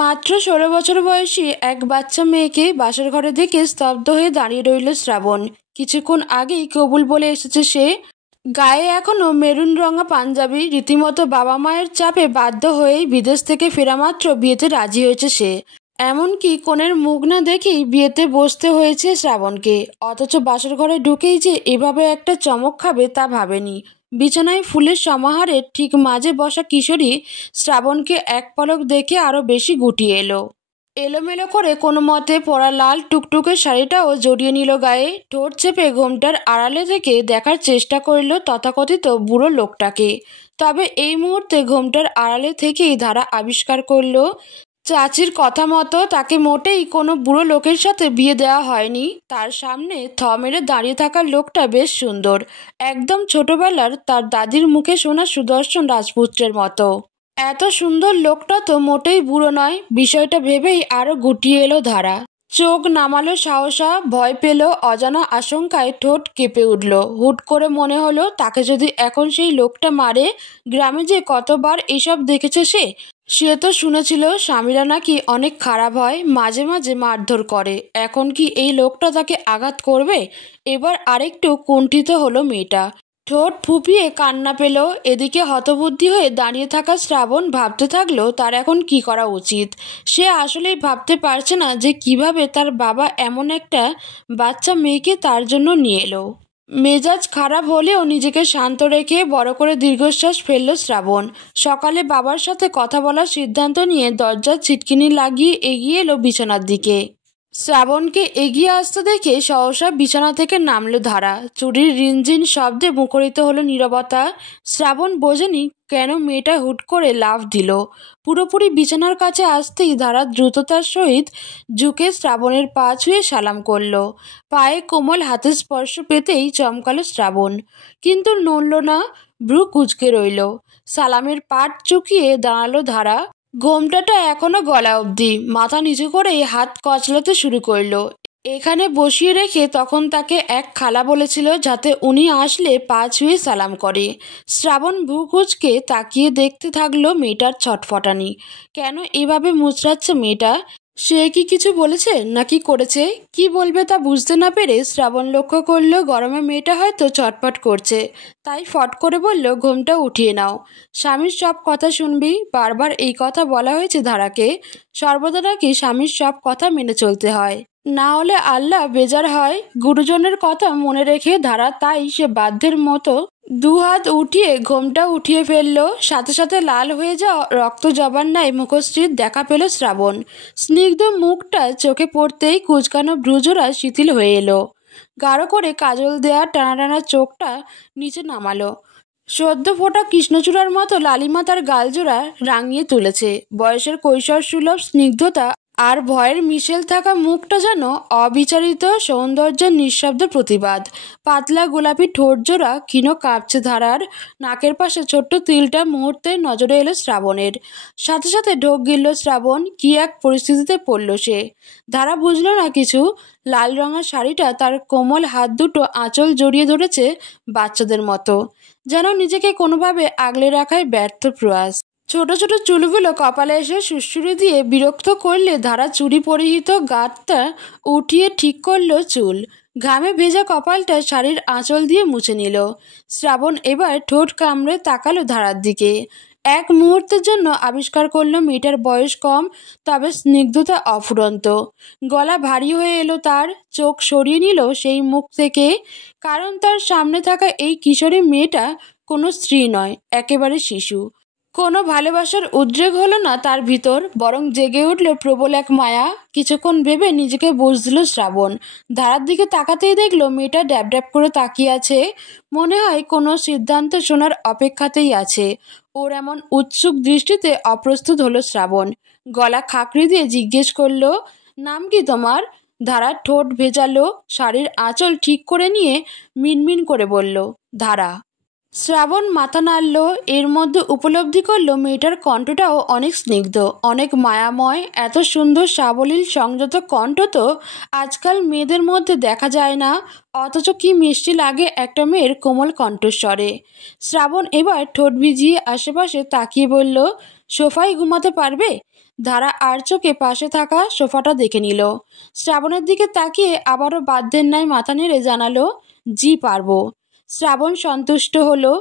মাত্র ১৬ বছর বয়সী এক বাচ্চা মেয়েকে বাসার ঘরে দেখে স্তব্ধ হয়ে দাঁড়িয়ে রইল শ্রাবণ। কিছুক্ষণ আগেই কবুল বলে এসেছে সে। গায়ে এখনো মেরুন রঙা পাঞ্জাবি। রীতিমতো বাবা মায়ের চাপে বাধ্য হয়েই বিদেশ থেকে ফেরা মাত্র বিয়েতে রাজি হয়েছে সে। এমনকি কনের মুখ না দেখেই বিয়েতে বসতে হয়েছে শ্রাবণকে। অথচ বাসর ঘরে ঢুকেই যে এভাবে একটা চমক খাবে তা ভাবেনি। বিছানায় ফুলের সমাহারের ঠিক মাঝে বসা কিশোরী শ্রাবণকে এক পলক দেখে আরো বেশি গুটিয়ে এলো। এলোমেলো করে কোনো মতে পরা লাল টুকটুকে শাড়িটাও জড়িয়ে নিল গায়ে। ঠোঁট চেপে ঘোমটার আড়ালে থেকে দেখার চেষ্টা করল তথাকথিত বুড়ো লোকটাকে। তবে এই মুহূর্তে ঘোমটার আড়ালে থেকেই ধারা আবিষ্কার করল চাচির কথা মতো তাকে মোটেই কোনো বুড়ো লোকের সাথে বিয়ে দেওয়া হয়নি। তার সামনে থ মেরে দাঁড়িয়ে থাকা লোকটা বেশ সুন্দর, একদম ছোটবেলার তার দাদির মুখে শোনা সুদর্শন রাজপুত্রের মতো। এত সুন্দর লোকটা তো মোটেই বুড়ো নয়। বিষয়টা ভেবেই আরো গুটিয়ে এলো ধারা। চোখ নামালো সাহসা, ভয় পেল, অজানা আশঙ্কায় ঠোঁট কেঁপে উঠল। হুট করে মনে হলো তাকে যদি এখন সেই লোকটা মারে। গ্রামে যে কতবার এসব দেখেছে সে। সে তো শুনেছিল স্বামীরা নাকি অনেক খারাপ হয়, মাঝে মাঝে মারধর করে। এখন কি এই লোকটা তাকে আঘাত করবে? এবার আরেকটু কুণ্ঠিত হলো মেয়েটা। ঠোঁট ফুপিয়ে কান্না পেল। এদিকে হতবুদ্ধি হয়ে দাঁড়িয়ে থাকা শ্রাবণ ভাবতে থাকলো তার এখন কি করা উচিত। সে আসলেই ভাবতে পারছে না যে কিভাবে তার বাবা এমন একটা বাচ্চা মেয়েকে তার জন্য নিয়ে এলো। মেজাজ খারাপ হলেও নিজেকে শান্ত রেখে বড় করে দীর্ঘশ্বাস ফেলল শ্রাবণ। সকালে বাবার সাথে কথা বলার সিদ্ধান্ত নিয়ে দরজার ছিটকিনি লাগিয়ে এগিয়ে এলো বিছানার দিকে। শ্রাবণকে এগিয়ে আসতে দেখে সহসা বিছানা থেকে নামলো ধারা। চুরির রিনঝিন শব্দে মুখরিত হলো নীরবতা। শ্রাবণ বোঝেনি কেন মেয়েটা হুট করে লাফ দিল। পুরোপুরি বিছানার কাছে আসতেই ধারা দ্রুততার সহিত ঝুঁকে শ্রাবণের পা ছুঁয়ে সালাম করল। পায়ে কোমল হাতের স্পর্শ পেতেই চমকালো শ্রাবণ, কিন্তু নড়ল না, ভ্রু কুঁচকে রইল। সালামের পাট চুকিয়ে দাঁড়ালো ধারা। ঘোমটাটা এখনো গলা অবধি, মাথা নিচু করেই হাত কচলাতে শুরু করলো। এখানে বসিয়ে রেখে তখন তাকে এক খালা বলেছিল যাতে উনি আসলে পা ছুঁয়ে সালাম করে। শ্রাবণ ভ্রু কুঁচকে তাকিয়ে দেখতে থাকলো মেয়েটার ছটফটানি। কেন এভাবে মুচড়াচ্ছে মেয়েটা? সে কি কিছু বলেছে নাকি করেছে? কি বলবে তা বুঝতে না পেরে শ্রাবণ লক্ষ্য করলো গরমে মেয়েটা হয়তো চটপট করছে। তাই ফট করে বলল, ঘোমটা উঠিয়ে নাও। স্বামীর সব কথা শুনবি। বারবার এই কথা বলা হয়েছে ধারাকে। সর্বদা নাকি স্বামীর সব কথা মেনে চলতে হয়, না হলে আল্লাহ বেজার হয়। গুরুজনের কথা মনে রেখে ধারা তাই সে বাধ্যের মতো দুহাত উঠিয়ে ঘোমটা উঠিয়ে ফেললো। সাথে সাথে লাল হয়ে যাওয়া রক্ত জবার ন্যায় মুখশ্রীর দেখা পেল শ্রাবণ। স্নিগ্ধ মুখটা চোখে পড়তেই কুচকানো ভ্রুজোড়া শিথিল হয়ে এলো। গাঢ় করে কাজল দেয়া টানা টানা চোখটা নিচে নামালো। সদ্য ফোটা কৃষ্ণচূড়ার মতো লালিমা তার গালজোড়া রাঙিয়ে তুলেছে। বয়সের কৈশোর সুলভ স্নিগ্ধতা আর ভয়ের মিশেল থাকা মুখটা যেন অবিচারিত সৌন্দর্যের নিঃশব্দ প্রতিবাদ। পাতলা গোলাপি ঠোঁট জোড়া ক্ষীণ কাঁপছে ধারার। নাকের পাশে ছোট্ট তিলটা মুহূর্তে নজরে এলো শ্রাবণের। সাথে সাথে ঢোক গিলল শ্রাবণ। কি এক পরিস্থিতিতে পড়ল সে। ধারা বুঝল না কিছু। লাল রঙা শাড়িটা তার কোমল হাত দুটো আঁচল জড়িয়ে ধরেছে বাচ্চাদের মতো, যেন নিজেকে কোনোভাবে আগলে রাখায় ব্যর্থ প্রয়াস। ছোট ছোট চুলগুলো কপালে এসে সুড়সুড়ি দিয়ে বিরক্ত করলে ধারা চুড়ি পরিহিত গাঁটটা উঠিয়ে ঠিক করলো চুল। ঘামে ভেজা কপালটা শাড়ির আঁচল দিয়ে মুছে নিল। শ্রাবণ এবার ঠোঁট কামড়ে তাকালো ধারার দিকে। এক মুহূর্তের জন্য আবিষ্কার করলো মেয়েটার বয়স কম, তবে স্নিগ্ধতা অফুরন্ত। গলা ভারী হয়ে এলো তার। চোখ সরিয়ে নিল সেই মুখ থেকে, কারণ তার সামনে থাকা এই কিশোরী মেয়েটা কোনো স্ত্রী নয়, একেবারে শিশু। কোনো ভালোবাসার উদ্রেক হলো না তার ভিতর, বরং জেগে উঠল প্রবল এক মায়া। কিছুক্ষণ ভেবে নিজেকে বুঝ দিল শ্রাবণ। ধারার দিকে তাকাতেই দেখলো মেয়েটা ড্যাব ড্যাব করে তাকিয়ে আছে। মনে হয় কোনো সিদ্ধান্ত শোনার অপেক্ষাতেই আছে। ওর এমন উৎসুক দৃষ্টিতে অপ্রস্তুত হলো শ্রাবণ। গলা খাকড়ি দিয়ে জিজ্ঞেস করলো, নাম কি তোমার? ধারার ঠোঁট ভেজালো। শাড়ির আঁচল ঠিক করে নিয়ে মিনমিন করে বলল, ধারা। শ্রাবণ মাথা নাড়ল। এর মধ্যে উপলব্ধি করলো মেয়েটার কণ্ঠটাও অনেক স্নিগ্ধ, অনেক মায়াময়। এত সুন্দর সাবলীল সংযত কণ্ঠ তো আজকাল মেয়েদের মধ্যে দেখা যায় না। অথচ কি মিষ্টি লাগে একটা মেয়ের কোমল কণ্ঠস্বরে। শ্রাবণ এবার ঠোঁট ভিজিয়ে আশেপাশে তাকিয়ে বলল, সোফায় ঘুমাতে পারবে? ধারা আর চোখে পাশে থাকা সোফাটা দেখে নিল। শ্রাবণের দিকে তাকিয়ে আবারও বাধ্যের ন্যায় মাথা নেড়ে জানালো, জি পারবো। শ্রাবণ সন্তুষ্ট হলো।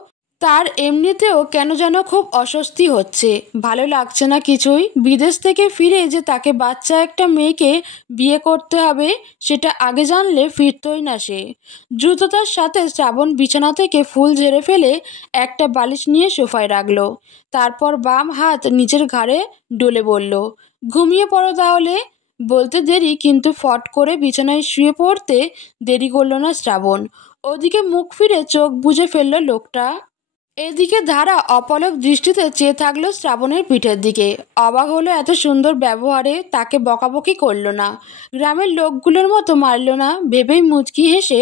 তার এমনিতেও কেন যেন খুব অস্বস্তি হচ্ছে, ভালো লাগছে না কিছুই। বিদেশ থেকে ফিরে যে তাকে বাচ্চা একটা মেয়েকে বিয়ে করতে হবে সেটা আগে জানলে ফিরতই না সে। দ্রুততার সাথে শ্রাবণ বিছানা থেকে ফুল ঝেড়ে ফেলে একটা বালিশ নিয়ে সোফায় রাখলো। তারপর বাম হাত নিজের ঘাড়ে ডলে বলল, ঘুমিয়ে পড়ো তাহলে। বলতে দেরি, কিন্তু ফট করে বিছানায় শুয়ে পড়তে দেরি করলো না শ্রাবণ। ওদিকে মুখ ফিরে চোখ বুজে ফেলল লোকটা। এদিকে ধারা অপলক দৃষ্টিতে চেয়ে থাকলো শ্রাবণের পিঠের দিকে। অবাক হলো এত সুন্দর ব্যবহারে, তাকে বকাবকি করলো না, গ্রামের লোকগুলোর মতো মারল না, ভেবেই মুচকি হেসে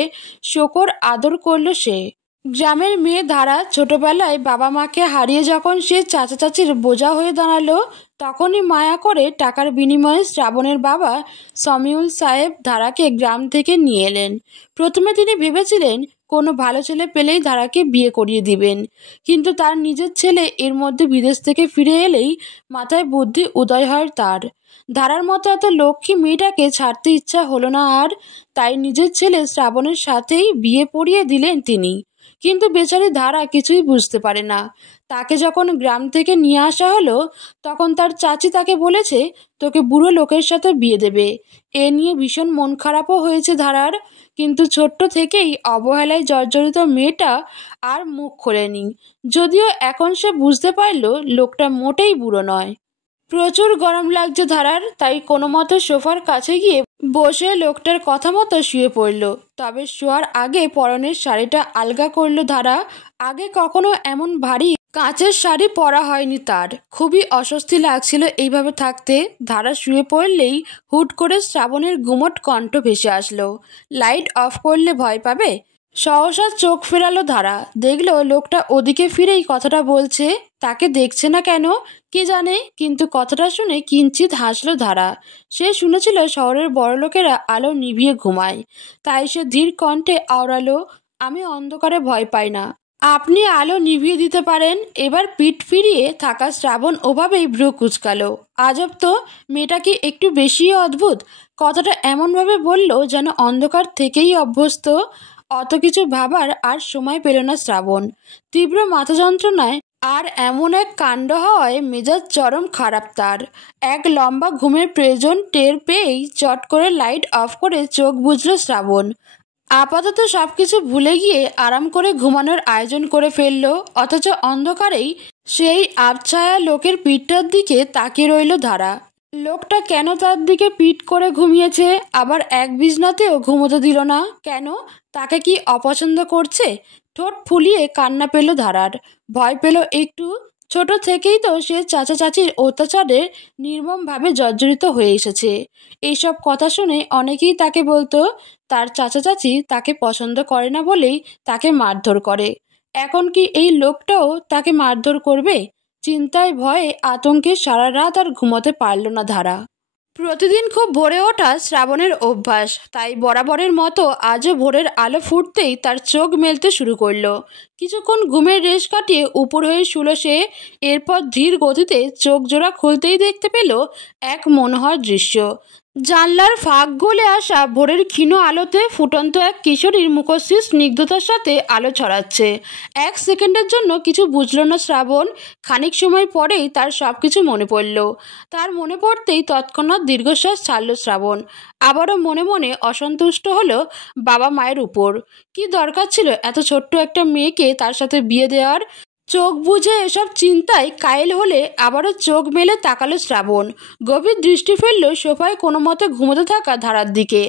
শোকর আদর করলো সে। গ্রামের মেয়ে ধারা ছোটবেলায় বাবা মাকে হারিয়ে যখন সে চাচা চাচির বোঝা হয়ে দাঁড়ালো, তখনই মায়া করে টাকার বিনিময়ে শ্রাবণের বাবা সমিউল সাহেব ধারাকে গ্রাম থেকে নিয়ে এলেন। প্রথমে তিনি ভেবেছিলেন কোনো ভালো ছেলে পেলেই ধারাকে বিয়ে করিয়ে দিবেন, কিন্তু তার নিজের ছেলে এর মধ্যে বিদেশ থেকে ফিরে এলেই মাথায় বুদ্ধি উদয় হয় তার। ধারার মতো এত লক্ষ্মী মেয়েটাকে ছাড়তে ইচ্ছা হলো না আর, তাই নিজের ছেলে শ্রাবণের সাথেই বিয়ে পড়িয়ে দিলেন তিনি। কিন্তু বেচারি ধারা কিছুই বুঝতে পারে না। তাকে যখন গ্রাম থেকে নিয়ে আসা হলো, তখন তার চাচি তাকে বলেছে তোকে বুড়ো লোকের সাথে বিয়ে দেবে। এ নিয়ে ভীষণ মন খারাপও হয়েছে ধারার, কিন্তু ছোট্ট থেকেই অবহেলায় জর্জরিত মেয়েটা আর মুখ খোলেনি। যদিও এখন সে বুঝতে পারল লোকটা মোটেই বুড়ো নয়। প্রচুর গরম লাগছে ধারার, তাই কোনো মতো সোফার কাছে গিয়ে বসে লোকটার কথা মতো শুয়ে পড়ল। তবে শোয়ার আগে পরনের শাড়িটা আলগা করলো ধারা। আগে কখনো এমন ভারী কাঁচের শাড়ি পরা হয়নি তার। খুবই অস্বস্তি লাগছিল এইভাবে থাকতে। ধারা শুয়ে পড়লেই হুট করে শ্রাবণের গুমট কণ্ঠ ভেসে আসলো, লাইট অফ করলে ভয় পাবে। সহসা চোখ ফেরালো ধারা, দেখলো লোকটা ওদিকে ফিরেই কথাটা বলছে। তাকে দেখছে না কেন কে জানে, কিন্তু কথাটা শুনে কিঞ্চিত হাসলো ধারা। সে শুনেছিল শহরের বড়লোকেরা আলো নিভিয়ে ঘুমায়, তাই সে ধীর কণ্ঠে আওড়ালো, আমি অন্ধকারে ভয় পাই না, আপনি আলো নিভিয়ে দিতে পারেন। এবার পিঠ ফিরিয়ে থাকা শ্রাবণ ওভাবেই ভ্রু কুচকালো। আজব তো, মেয়েটা কি একটু বেশি অদ্ভুত। কথাটা এমনভাবে বলল যেন অন্ধকার থেকেই অভ্যস্ত। অত কিছু ভাবার আর সময় পেল না শ্রাবণ। তীব্র মাথা যন্ত্রণায় আর এমন এক কাণ্ড হওয়ায় মেজাজ চরম খারাপ তার। এক লম্বা ঘুমের প্রয়োজন টের পেয়েই চট করে লাইট অফ করে চোখ বুজল শ্রাবণ। আপাতত সবকিছু ভুলে গিয়ে আরাম করে ঘুমানোর আয়োজন করে ফেলল। অথচ অন্ধকারেই সেই আবছায়া লোকের পিঠটার দিকে তাকিয়ে রইল ধারা। লোকটা কেন তার দিকে পিঠ করে ঘুমিয়েছে, আবার এক বিছনাতেও ঘুমোতে দিল না কেন? তাকে কি অপছন্দ করছে? ঠোঁট ফুলিয়ে কান্না পেল ধারার। ভয় পেল একটু। ছোট থেকেই তো সে চাচা চাচির অত্যাচারে নির্মমভাবে জর্জরিত হয়ে এসেছে। এইসব কথা শুনে অনেকেই তাকে বলতো তার চাচা চাচি তাকে পছন্দ করে না বলেই তাকে মারধর করে। এখন কি এই লোকটাও তাকে মারধর করবে? চিন্তায় ভয়ে আতঙ্কে সারা রাত আর ঘুমোতে পারল না ধারা। প্রতিদিন খুব ভোরে ওঠা শ্রাবণের অভ্যাস, তাই বরাবরের মতো আজও ভোরের আলো ফুটতেই তার চোখ মেলতে শুরু করলো। কিছুক্ষণ ঘুমের রেশ কাটিয়ে উপর হয়ে শুলো সে। এরপর ধীর গতিতে চোখ জোড়া খুলতেই দেখতে পেল এক মনোহর দৃশ্য। জানলার ফাঁক গলে আসা ভোরের ক্ষীণ আলোতে ফুটন্ত এক কিশোরীর মুখশ্রী স্নিগ্ধতার সাথে আলো ছড়াচ্ছে। এক সেকেন্ডের জন্য কিছু বুঝল না শ্রাবণ। খানিক সময় পরেই তার সব কিছু মনে পড়ল। তার মনে পড়তেই তৎক্ষণাৎ দীর্ঘশ্বাস ছাড়ল শ্রাবণ। আবারও মনে মনে অসন্তুষ্ট হলো বাবা মায়ের উপর। কি দরকার ছিল এত ছোট্ট একটা মেয়েকে তার সাথে বিয়ে দেওয়ার? চোখ বুজে এসব চিন্তায় কায়েল হলে আবারও চোখ মেলে তাকালো শ্রাবণ। গভীর দৃষ্টি ফেলল সোফায় কোনো মতে ঘুমোতে থাকা ধারার দিকে।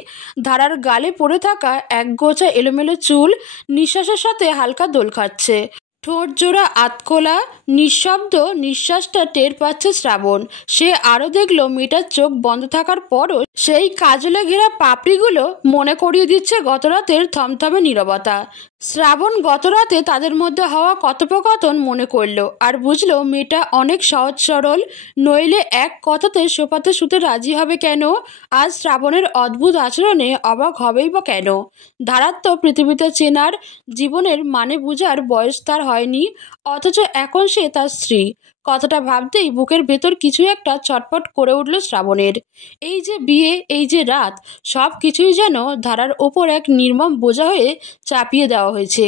ধারার গালে পড়ে থাকা এক গোছা এলোমেলো চুল নিঃশ্বাসের সাথে হালকা দোল খাচ্ছে। ঠোঁট জোড়া আতকোলা, নিঃশব্দ নিঃশ্বাসটা টের পাচ্ছে শ্রাবণ। সে আরও দেখল মেয়েটার চোখ বন্ধ থাকার পরও সেই কাজলে ঘেরা পাপড়িগুলো মনে করিয়ে দিচ্ছে গতরাতের থমথমে নীরবতা। শ্রাবণ গতরাতে তাদের মধ্যে হওয়া কথোপকথন মনে করল আর বুঝলো মেয়েটা অনেক সহজ সরল, নইলে এক কথাতে সোফাতে শুতে রাজি হবে কেন? আজ শ্রাবণের অদ্ভুত আচরণে অবাক হবেই বা কেন? ধারার তো পৃথিবীতে চেনার, জীবনের মানে বুঝার বয়স তার হয়নি, অথচ এখন সে তার স্ত্রী। কথাটা ভাবতেই বুকের ভেতর কিছু একটা ছটফট করে উঠল শ্রাবণের। এই যে বিয়ে, এই যে রাত, সব কিছুই যেন ধারার ওপর এক নির্মম বোঝা হয়ে চাপিয়ে দেওয়া হয়েছে।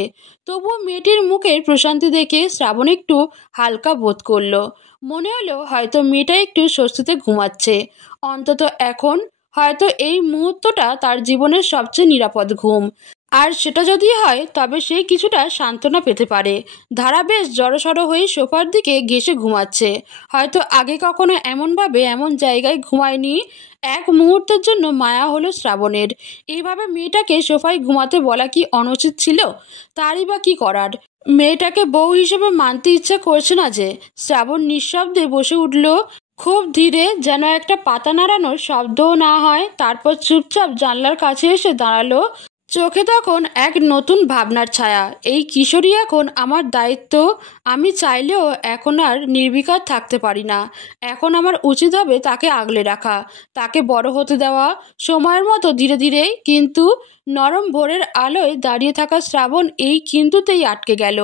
তবুও মেয়েটির মুখের প্রশান্তি দেখে শ্রাবণ একটু হালকা বোধ করলো। মনে হলো হয়তো মেয়েটা একটু স্বস্তিতে ঘুমাচ্ছে, অন্তত এখন। হয়তো এই মুহূর্তটা তার জীবনের সবচেয়ে নিরাপদ ঘুম। আর সেটা যদি হয় তবে সে কিছুটা সান্ত্বনা পেতে পারে। ধারা বেশ জড়সড় হয়ে সোফার দিকে ঘেঁষে ঘুমাচ্ছে। হয়তো আগে কখনো এমনভাবে এমন জায়গায় ঘুমায়নি। এক মুহূর্তের জন্য মায়া হলো শ্রাবণের। এইভাবে মেয়েটাকে সোফায় ঘুমাতে বলা কি অনুচিত ছিল? তারই বা কি করার? মেয়েটাকে বউ হিসেবে মানতে ইচ্ছা করছে না যে। শ্রাবণ নিঃশব্দে বসে উঠল, খুব ধীরে, যেন একটা পাতা নাড়ানোর শব্দও না হয়। তারপর চুপচাপ জানলার কাছে এসে দাঁড়ালো। চোখে তখন এক নতুন ভাবনার ছায়া। এই কিশোরী এখন আমার দায়িত্ব। আমি চাইলেও এখন আর নির্বিকার থাকতে পারি না। এখন আমার উচিত হবে তাকে আগলে রাখা, তাকে বড় হতে দেওয়া, সময়ের মতো ধীরে ধীরে। কিন্তু নরম ভোরের আলোয় দাঁড়িয়ে থাকা শ্রাবণ এই কিন্তুতেই আটকে গেল।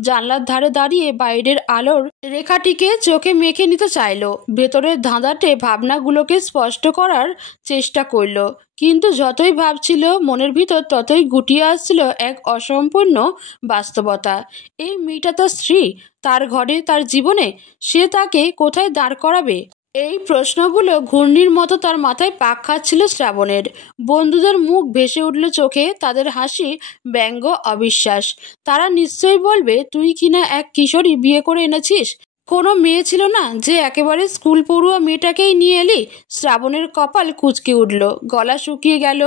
জানলার ধারে দাঁড়িয়ে বাইরের আলোর রেখাটিকে চোখে মেখে নিতে চাইল। ভেতরের ধাঁধাটে ভাবনাগুলোকে স্পষ্ট করার চেষ্টা করল। কিন্তু যতই ভাবছিল মনের ভিতর ততই গুটিয়ে আসছিল এক অসম্পূর্ণ বাস্তবতা। এই মেয়েটা তার স্ত্রী, তার ঘরে, তার জীবনে। সে তাকে কোথায় দাঁড় করাবে? এই প্রশ্নগুলো ঘূর্ণির মতো তার মাথায় পাক খাচ্ছিল শ্রাবণের। বন্ধুদের মুখ ভেসে উঠল চোখে, তাদের হাসি, ব্যঙ্গ, অবিশ্বাস। তারা নিশ্চয়ই বলবে, তুই কিনা এক কিশোরী বিয়ে করে এনেছিস। কোনো মেয়ে ছিল না যে একেবারে স্কুল পড়ুয়া মেয়েটাকেই নিয়ে এলি? শ্রাবণের কপাল কুঁচকে উঠল, গলা শুকিয়ে গেল।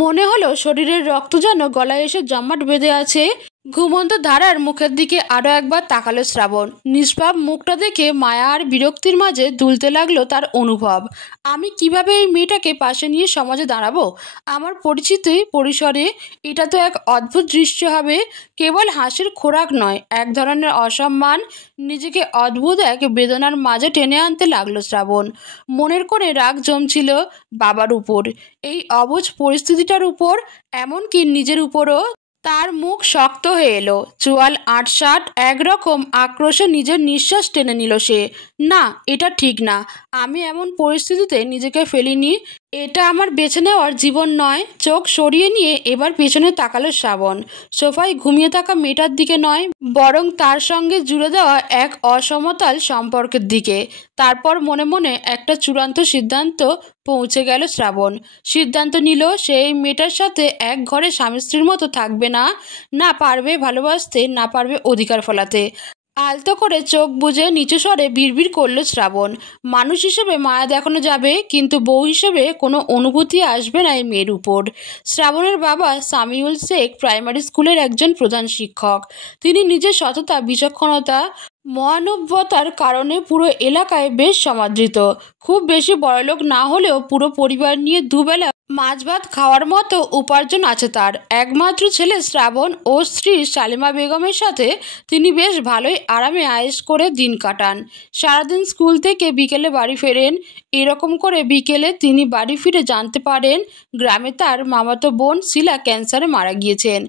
মনে হলো শরীরের রক্ত যেন গলায় এসে জমাট বেঁধে আছে। ঘুমন্ত ধারার মুখের দিকে আরও একবার তাকালো শ্রাবণ। নিষ্পাপ মুখটা দেখে মায়া আর বিরক্তির মাঝে দুলতে লাগলো তার অনুভব। আমি কিভাবে এই মেয়েটাকে পাশে নিয়ে সমাজে দাঁড়াবো আমার পরিচিতি পরিসরে? এটা তো এক অদ্ভুত দৃশ্য হবে। কেবল হাসির খোরাক নয়, এক ধরনের অসম্মান। নিজেকে অদ্ভুত এক বেদনার মাঝে টেনে আনতে লাগলো শ্রাবণ। মনের কোণে রাগ জমছিল বাবার উপর, এই অবুঝ পরিস্থিতিটার উপর, এমনকি নিজের উপরও। তার মুখ শক্ত হয়ে এলো, চোয়াল আঁটসাঁট। একরকম আক্রোশে নিজের নিঃশ্বাস টেনে নিল সে। না, এটা ঠিক না। আমি এমন পরিস্থিতিতে নিজেকে ফেলিনি। এটা আমার বেছে নেওয়ার জীবন নয়। চোখ সরিয়ে নিয়ে এবার পেছনে তাকালো শ্রাবণ। সোফায় ঘুমিয়ে থাকা মেয়েটার দিকে নয়, বরং তার সঙ্গে জুড়ে দেওয়া এক অসমতল সম্পর্কের দিকে। তারপর মনে মনে একটা চূড়ান্ত সিদ্ধান্ত পৌঁছে গেল শ্রাবণ। সিদ্ধান্ত নিল সে এই মেয়েটার সাথে এক ঘরে স্বামী স্ত্রীর মতো থাকবে না। না পারবে ভালোবাসতে, না পারবে অধিকার ফলাতে। আলতো করে চোখ বুজে নিচু স্বরে বিড়বিড় করলো শ্রাবণ। মানুষ হিসেবে মায়া দেখানো যাবে, কিন্তু বউ হিসেবে কোনো অনুভূতি আসবে না এই মেয়ের উপর। শ্রাবণের বাবা সামিউল শেখ প্রাইমারি স্কুলের একজন প্রধান শিক্ষক। তিনি নিজের সততা, বিচক্ষণতা, মহানুভবতার কারণে পুরো এলাকায় বেশ সমাদৃত। খুব বেশি বড়লোক না হলেও পুরো পরিবার নিয়ে দুবেলা মাছ ভাত খাওয়ার মতো উপার্জন আছে তার। একমাত্র ছেলে শ্রাবণ ও স্ত্রী সালিমা বেগমের সাথে তিনি বেশ ভালোই আরামে আয়েশ করে দিন কাটান। সারাদিন স্কুল থেকে বিকেলে বাড়ি ফেরেন। এরকম করে বিকেলে তিনি বাড়ি ফিরে জানতে পারেন গ্রামে তার মামাতো বোন শিলা ক্যান্সারে মারা গিয়েছেন।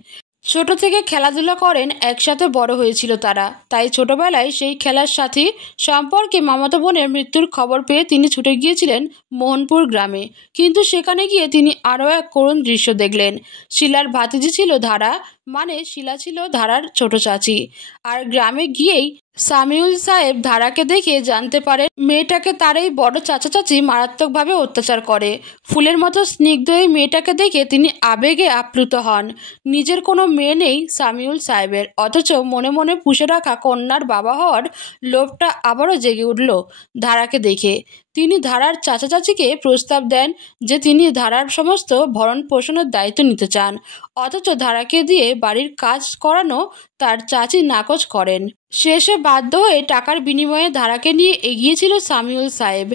ছোট থেকে খেলাধুলা করেন, একসাথে বড় হয়েছিল তারা। তাই ছোটবেলায় সেই খেলার সাথী সম্পর্কে মামাতো বোনের মৃত্যুর খবর পেয়ে তিনি ছুটে গিয়েছিলেন মোহনপুর গ্রামে। কিন্তু সেখানে গিয়ে তিনি আরও এক করুণ দৃশ্য দেখলেন। শিলার ভাতিজি ছিল ধারা, মানে শিলা ছিল ধারার ছোট চাচি। আর গ্রামে গিয়েই সামিউল সাহেব ধারাকে দেখে জানতে পারেন মেয়েটাকে তার এই বড় চাচা চাচি মারাত্মকভাবে অত্যাচার করে। ফুলের মতো স্নিগ্ধ এই মেয়েটাকে দেখে তিনি আবেগে আপ্লুত হন। নিজের কোনো মেয়ে নেই সামিউল সাহেবের, অথচ মনে মনে পুষে রাখা কন্যার বাবা হওয়ার লোভটা আবারও জেগে উঠল ধারাকে দেখে। তিনি ধারার চাচা চাচিকে প্রস্তাব দেন যে তিনি ধারার সমস্ত ভরণ পোষণের দায়িত্ব নিতে চান। অথচ ধারাকে দিয়ে বাড়ির কাজ করানো তার চাচি নাকচ করেন। শেষে বাধ্য হয়ে টাকার বিনিময়ে ধারাকে নিয়ে এগিয়েছিল সামিউল সাহেব।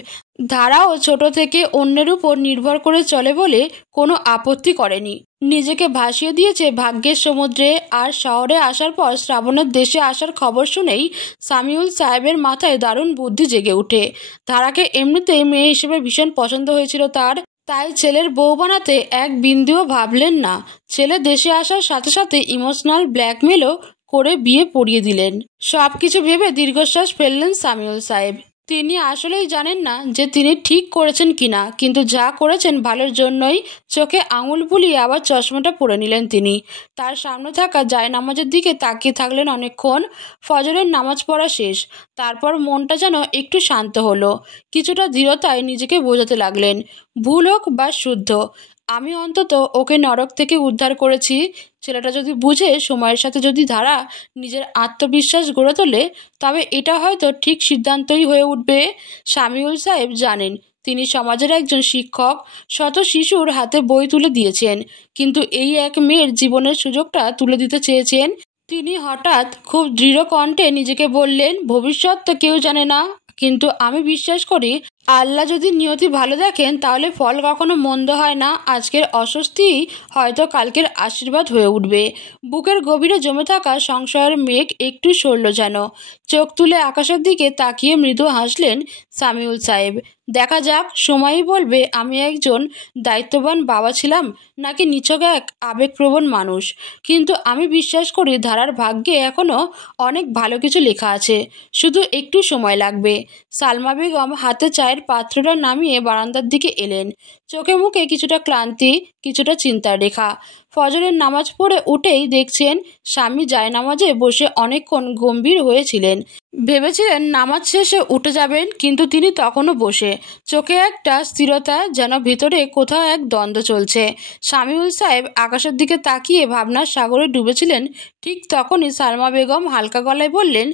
ধারাও ছোট থেকে অন্যের উপর নির্ভর করে চলে বলে কোনো আপত্তি করেনি। নিজেকে ভাসিয়ে দিয়েছে ভাগ্যের সমুদ্রে। আর শহরে আসার পর শ্রাবণের দেশে আসার খবর শুনেই সামিউল সাহেবের মাথায় দারুণ বুদ্ধি জেগে ওঠে। ধারাকে এমনিতেই মেয়ে হিসেবে ভীষণ পছন্দ হয়েছিল তার। তাই ছেলের বউ বানাতে এক বিন্দুও ভাবলেন না। ছেলে দেশে আসার সাথে সাথে ইমোশনাল ব্ল্যাকমেলও করে বিয়ে পড়িয়ে দিলেন। সবকিছু ভেবে দীর্ঘশ্বাস ফেললেন সামিউল সাহেব। তিনি আসলেই জানেন না যে তিনি ঠিক করেছেন কিনা, কিন্তু যা করেছেন ভালোর জন্যই। চোখে আঙুল বুলিয়ে আবার চশমাটা পরে নিলেন তিনি। তার সামনে থাকা জায়নামাজের দিকে তাকিয়ে থাকলেন অনেকক্ষণ। ফজরের নামাজ পড়া শেষ। তারপর মনটা যেন একটু শান্ত হলো। কিছুটা দৃঢ়তায় নিজেকে বোঝাতে লাগলেন, ভুল হোক বা শুদ্ধ, আমি অন্তত ওকে নরক থেকে উদ্ধার করেছি। ছেলেটা যদি বুঝে, সময়ের সাথে যদি ধারা নিজের আত্মবিশ্বাস গড়ে তোলে, তবে এটা হয়তো ঠিক সিদ্ধান্তই হয়ে উঠবে। সামিউল সাহেব জানেন তিনি সমাজের একজন শিক্ষক, শত শিশুর হাতে বই তুলে দিয়েছেন, কিন্তু এই এক মেয়ের জীবনের সুযোগটা তুলে দিতে চেয়েছেন। তিনি হঠাৎ খুব দৃঢ় কণ্ঠে নিজেকে বললেন, ভবিষ্যৎ তো কেউ জানে না, কিন্তু আমি বিশ্বাস করি আল্লাহ যদি নিয়তি ভালো দেখেন তাহলে ফল কখনো মন্দ হয় না। আজকের অস্বস্তি হয়তো কালকের আশীর্বাদ হয়ে উঠবে। বুকের গভীরে জমে থাকা সংশয়ের মেঘ একটু সরল যেন। চোখ তুলে আকাশের দিকে তাকিয়ে মৃদু হাসলেন সামিউল সাহেব। দেখা যাক, সময়ই বলবে আমি একজন দায়িত্ববান বাবা ছিলাম নাকি নিছক এক আবেগপ্রবণ মানুষ। কিন্তু আমি বিশ্বাস করি ধারার ভাগ্যে এখনও অনেক ভালো কিছু লেখা আছে, শুধু একটু সময় লাগবে। সালমা বেগম হাতে চায়ের পাত্রটা নামিয়ে বারান্দার দিকে এলেন। চোখে মুখে কিছুটা ক্লান্তি, কিছুটা চিন্তার রেখা। ফজরের নামাজ পড়ে উঠেই দেখছেন স্বামী জায়নামাজে বসে অনেকক্ষণ গম্ভীর হয়েছিলেন। ভেবেছিলেন নামাজ শেষে উঠে যাবেন, কিন্তু তিনি তখনও বসে। চোখে একটা স্থিরতা, যেন ভিতরে কোথাও এক দ্বন্দ্ব চলছে। সামিউল সাহেব আকাশের দিকে তাকিয়ে ভাবনার সাগরে ডুবেছিলেন। ঠিক তখনই সালমা বেগম হালকা গলায় বললেন,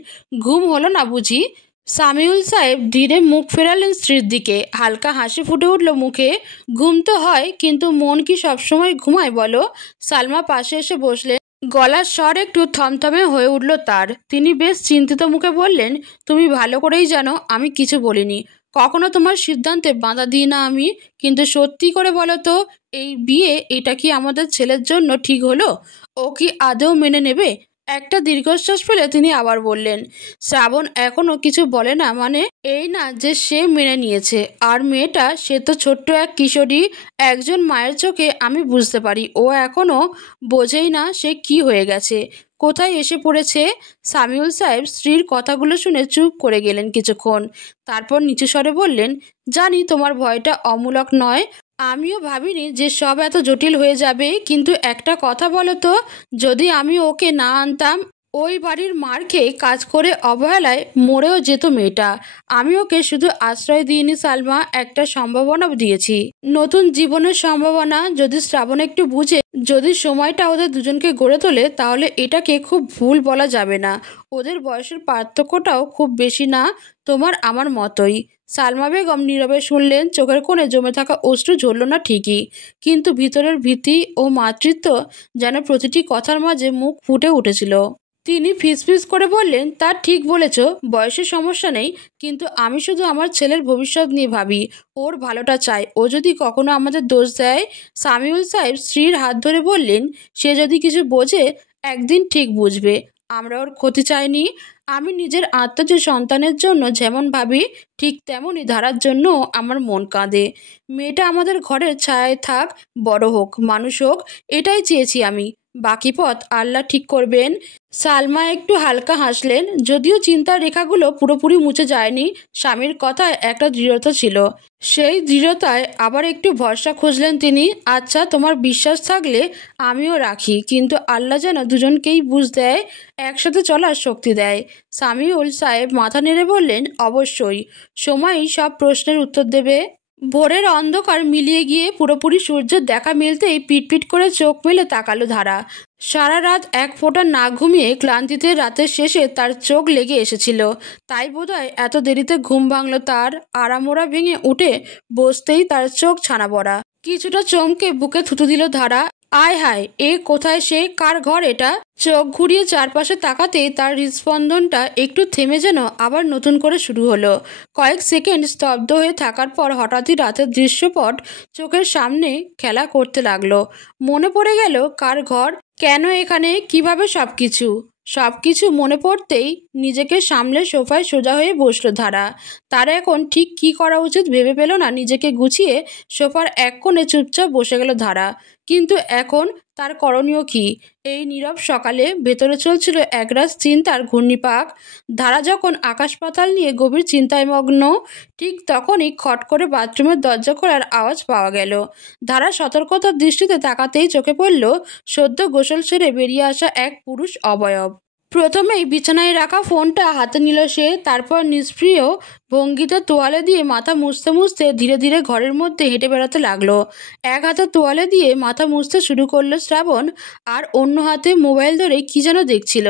ঘুম হলো না বুঝি? সামিউল সাহেব ধীরে মুখ ফেরালেন স্ত্রীর দিকে। হালকা হাসি ফুটে উঠল মুখে। ঘুম তো হয়, কিন্তু মন কি সবসময় ঘুমায় বলো? সালমা পাশে এসে বসলেন। গলার স্বর একটু থমথমে হয়ে উঠল তার। তিনি বেশ চিন্তিত মুখে বললেন, তুমি ভালো করেই জানো আমি কিছু বলিনি, কখনো তোমার সিদ্ধান্তে বাধা দিই না আমি। কিন্তু সত্যি করে বলো তো, এই বিয়ে, এটা কি আমাদের ছেলের জন্য ঠিক হলো? ও কি আদৌ মেনে নেবে? একটা দীর্ঘশ্বাস ফেলে তিনি আবার বললেন, শ্রাবণ এখনো কিছু বলে না মানে এই না যে সে মেনে নিয়েছে। আর মেয়েটা, সে তো ছোট্ট এক কিশোরী। একজন মায়ের চোখে আমি বুঝতে পারি ও এখনো বোঝেই না সে কি হয়ে গেছে, কোথায় এসে পড়েছে। সামিউল সাহেব স্ত্রীর কথাগুলো শুনে চুপ করে গেলেন কিছুক্ষণ। তারপর নিচু স্বরে বললেন, জানি তোমার ভয়টা অমূলক নয়, আমিও ভাবিনি যে সব এত জটিল হয়ে যাবে। কিন্তু একটা কথা বলো তো, যদি আমি ওকে না আনতাম, ওই বাড়ির মার খেয়ে কাজ করে অবহেলায় মরেও যেত মেয়েটা। আমি ওকে শুধু আশ্রয় দিইনি সালমা, একটা সম্ভাবনাও দিয়েছি, নতুন জীবনের সম্ভাবনা। যদি শ্রাবণ একটু বুঝে, যদি সময়টা ওদের দুজনকে গড়ে তোলে, তাহলে এটাকে খুব ভুল বলা যাবে না। ওদের বয়সের পার্থক্যটাও খুব বেশি না, তোমার আমার মতোই। সালমা বেগম নীরবে শুনলেন। চোখের কোণে জমে থাকা অশ্রু ঝরল না ঠিকই, কিন্তু ভিতরের ভীতি ও মাতৃত্ব যেন প্রতিটি কথার মাঝে মুখ ফুটে উঠেছিল। তিনি ফিসফিস করে বললেন, তা ঠিক বলেছ, বয়সের সমস্যা নেই, কিন্তু আমি শুধু আমার ছেলের ভবিষ্যৎ নিয়ে ভাবি, ওর ভালোটা চাই। ও যদি কখনো আমাদের দোষ দেয়। সামিউল সাহেব স্ত্রীর হাত ধরে বললেন, সে যদি কিছু বোঝে, একদিন ঠিক বুঝবে। আমরা ওর ক্ষতি চাইনি। আমি নিজের আত্মজ সন্তানের জন্য যেমন ভাবি, ঠিক তেমনই ধারার জন্য আমার মন কাঁদে। মেয়েটা আমাদের ঘরের ছায়ায় থাক, বড় হোক, মানুষ হোক, এটাই চেয়েছি আমি। বাকি পথ আল্লাহ ঠিক করবেন। সালমা একটু হালকা হাসলেন, যদিও চিন্তার রেখাগুলো পুরোপুরি মুছে যায়নি। স্বামীর কথায় একটা দৃঢ়তা ছিল, সেই দৃঢ়তায় আবার একটু ভরসা খুঁজলেন তিনি। আচ্ছা, তোমার বিশ্বাস থাকলে আমিও রাখি, কিন্তু আল্লাহ যেন দুজনকেই বুঝ দেয়, একসাথে চলার শক্তি দেয়। সামিউল সাহেব মাথা নেড়ে বললেন, অবশ্যই, সময়ই সব প্রশ্নের উত্তর দেবে। ভোরের অন্ধকার মিলিয়ে গিয়ে পুরোপুরি সূর্যের দেখা মিলতেই পিটপিট করে চোখ মেলে তাকালো ধারা। সারা রাত এক ফোঁটা না ঘুমিয়ে ক্লান্তিতে রাতের শেষে তার চোখ লেগে এসেছিল। তাই বোধহয় এত দেরিতে ঘুম ভাঙল তার। আড়ামোড়া ভেঙে উঠে বসতেই তার চোখ ছানা পড়া। কিছুটা চমকে বুকে থুতু দিল ধারা। আয় হায়, এ কোথায় সে, কার ঘর এটা? চোখ ঘুরিয়ে চারপাশে তাকাতেই তার হৃদস্পন্দনটা একটু থেমে যেন আবার নতুন করে শুরু হলো। কয়েক সেকেন্ড স্তব্ধ হয়ে থাকার পর হঠাৎই রাতের দৃশ্যপট চোখের সামনে খেলা করতে লাগলো। মনে পড়ে গেল কার ঘর, কেন এখানে, কিভাবে সবকিছু মনে পড়তেই নিজেকে সামলে সোফায় সোজা হয়ে বসলো ধারা। তার এখন ঠিক কী করা উচিত ভেবে পেল না। নিজেকে গুছিয়ে সোফার এক কোণে চুপচাপ বসে গেল ধারা। কিন্তু এখন তার করণীয় কি? এই নীরব সকালে ভেতরে চলছিল একরাশ চিন্তার ঘূর্ণিপাক। ধারা যখন আকাশ পাতাল নিয়ে গভীর চিন্তায় মগ্ন, ঠিক তখনই খট করে বাথরুমের দরজা খোলার আওয়াজ পাওয়া গেল। ধারা সতর্কতার দৃষ্টিতে তাকাতেই চোখে পড়ল সদ্য গোসল সেরে বেরিয়ে আসা এক পুরুষ অবয়ব। প্রথমেই বিছানায় রাখা ফোনটা হাতে নিল সে, তারপর নিষ্ক্রিয় ভঙ্গিতে তোয়ালে দিয়ে মাথা মুছতে মুছতে ধীরে ধীরে ঘরের মধ্যে হেঁটে বেড়াতে লাগলো। এক হাতে তোয়ালে দিয়ে মাথা মুছতে শুরু করলো শ্রাবণ, আর অন্য হাতে মোবাইল ধরে কি যেন দেখছিল।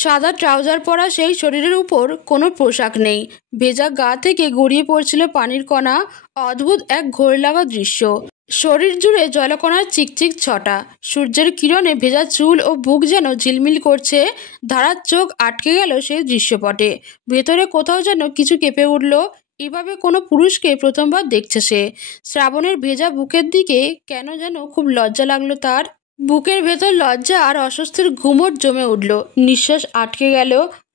সাদা ট্রাউজার পরা সেই শরীরের উপর কোনো পোশাক নেই, ভেজা গা থেকে গড়িয়ে পড়ছিল পানির কণা। অদ্ভুত এক ঘোর লাগা দৃশ্য। শরীর জুড়ে জলকণার চিকচিক ছটা, সূর্যের কিরণে ভেজা চুল ও বুক যেন ঝিলমিল করছে। ধারার চোখ আটকে গেল সেই দৃশ্যপটে। ভেতরে কোথাও যেন কিছু কেঁপে উঠল। এভাবে কোনো পুরুষকে প্রথমবার দেখছে সে। শ্রাবণের ভেজা বুকের দিকে কেন যেন খুব লজ্জা লাগলো তার। বুকের ভেতর লজ্জা আর অস্বস্তির ঘুমট জমে উঠল। নিঃশ্বাস আটকে গেল।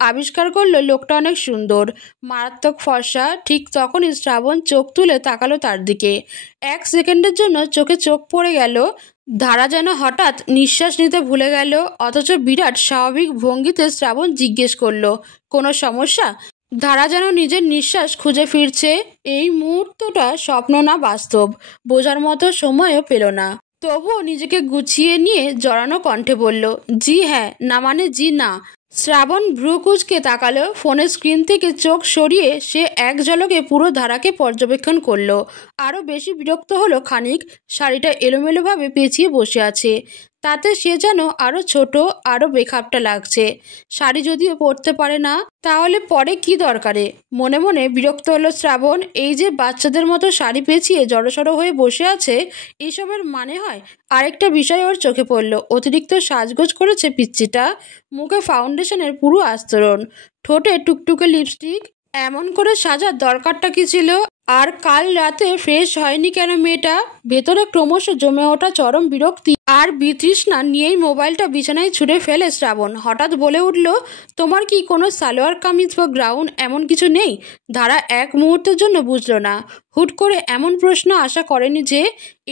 আবিষ্কার করলো লোকটা অনেক সুন্দর, মারাত্মক ফর্সা। ঠিক তখনই শ্রাবণ চোখ তুলে তাকালো তার দিকে। এক সেকেন্ডের জন্য চোখে চোখ পড়ে গেল। ধারা যেন হঠাৎ নিঃশ্বাস নিতে ভুলে গেল, অথচ বিরাট স্বাভাবিক ভঙ্গিতে শ্রাবণ জিজ্ঞেস করলো, কোনো সমস্যা? ধারা যেন নিজের নিঃশ্বাস খুঁজে ফিরছে। এই মুহূর্তটা স্বপ্ন না বাস্তব বোঝার মতো সময়ও পেল না। তবুও নিজেকে গুছিয়ে নিয়ে জড়ানো কণ্ঠে বলল, জি হ্যাঁ, না মানে জি না। শ্রাবণ ভ্রু কুঁচকে তাকালো। ফোনের স্ক্রিন থেকে চোখ সরিয়ে সে এক ঝলকে পুরো ধারাকে পর্যবেক্ষণ করলো। আরও বেশি বিরক্ত হলো খানিক। শাড়িটা এলোমেলোভাবে পেঁচিয়ে বসে আছে, তাতে সে যেন আরও ছোট, আরও বেখাপ্টা লাগছে। শাড়ি যদিও পরতে পারে না, তাহলে পরে কি দরকারে? মনে মনে বিরক্ত হলো শ্রাবণ। এই যে বাচ্চাদের মতো শাড়ি পেঁচিয়ে জড়সড় হয়ে বসে আছে, এসবের মানে হয়? আরেকটা বিষয় ওর চোখে পড়ল, অতিরিক্ত সাজগোজ করেছে পিচ্চিটা। মুখে ফাউন্ডেশনের পুরো আস্তরণ, ঠোঁটে টুকটুকে লিপস্টিক। এমন করে সাজার দরকারটা কি ছিল? আর কাল রাতে ফ্রেশ হয়নি কেন মেয়েটা? ভেতরে ক্রমশ জমে ওঠা চরম বিরক্তি আর বিতৃষ্ণা নিয়েই মোবাইলটা বিছানায় ছুঁড়ে ফেলে শ্রাবণ হঠাৎ বলে উঠল, তোমার কি কোনো সালোয়ার কামিজ বা গ্রাউন্ড এমন কিছু নেই? ধারা এক মুহূর্তের জন্য বুঝল না। হুট করে এমন প্রশ্ন আশা করেনি যে।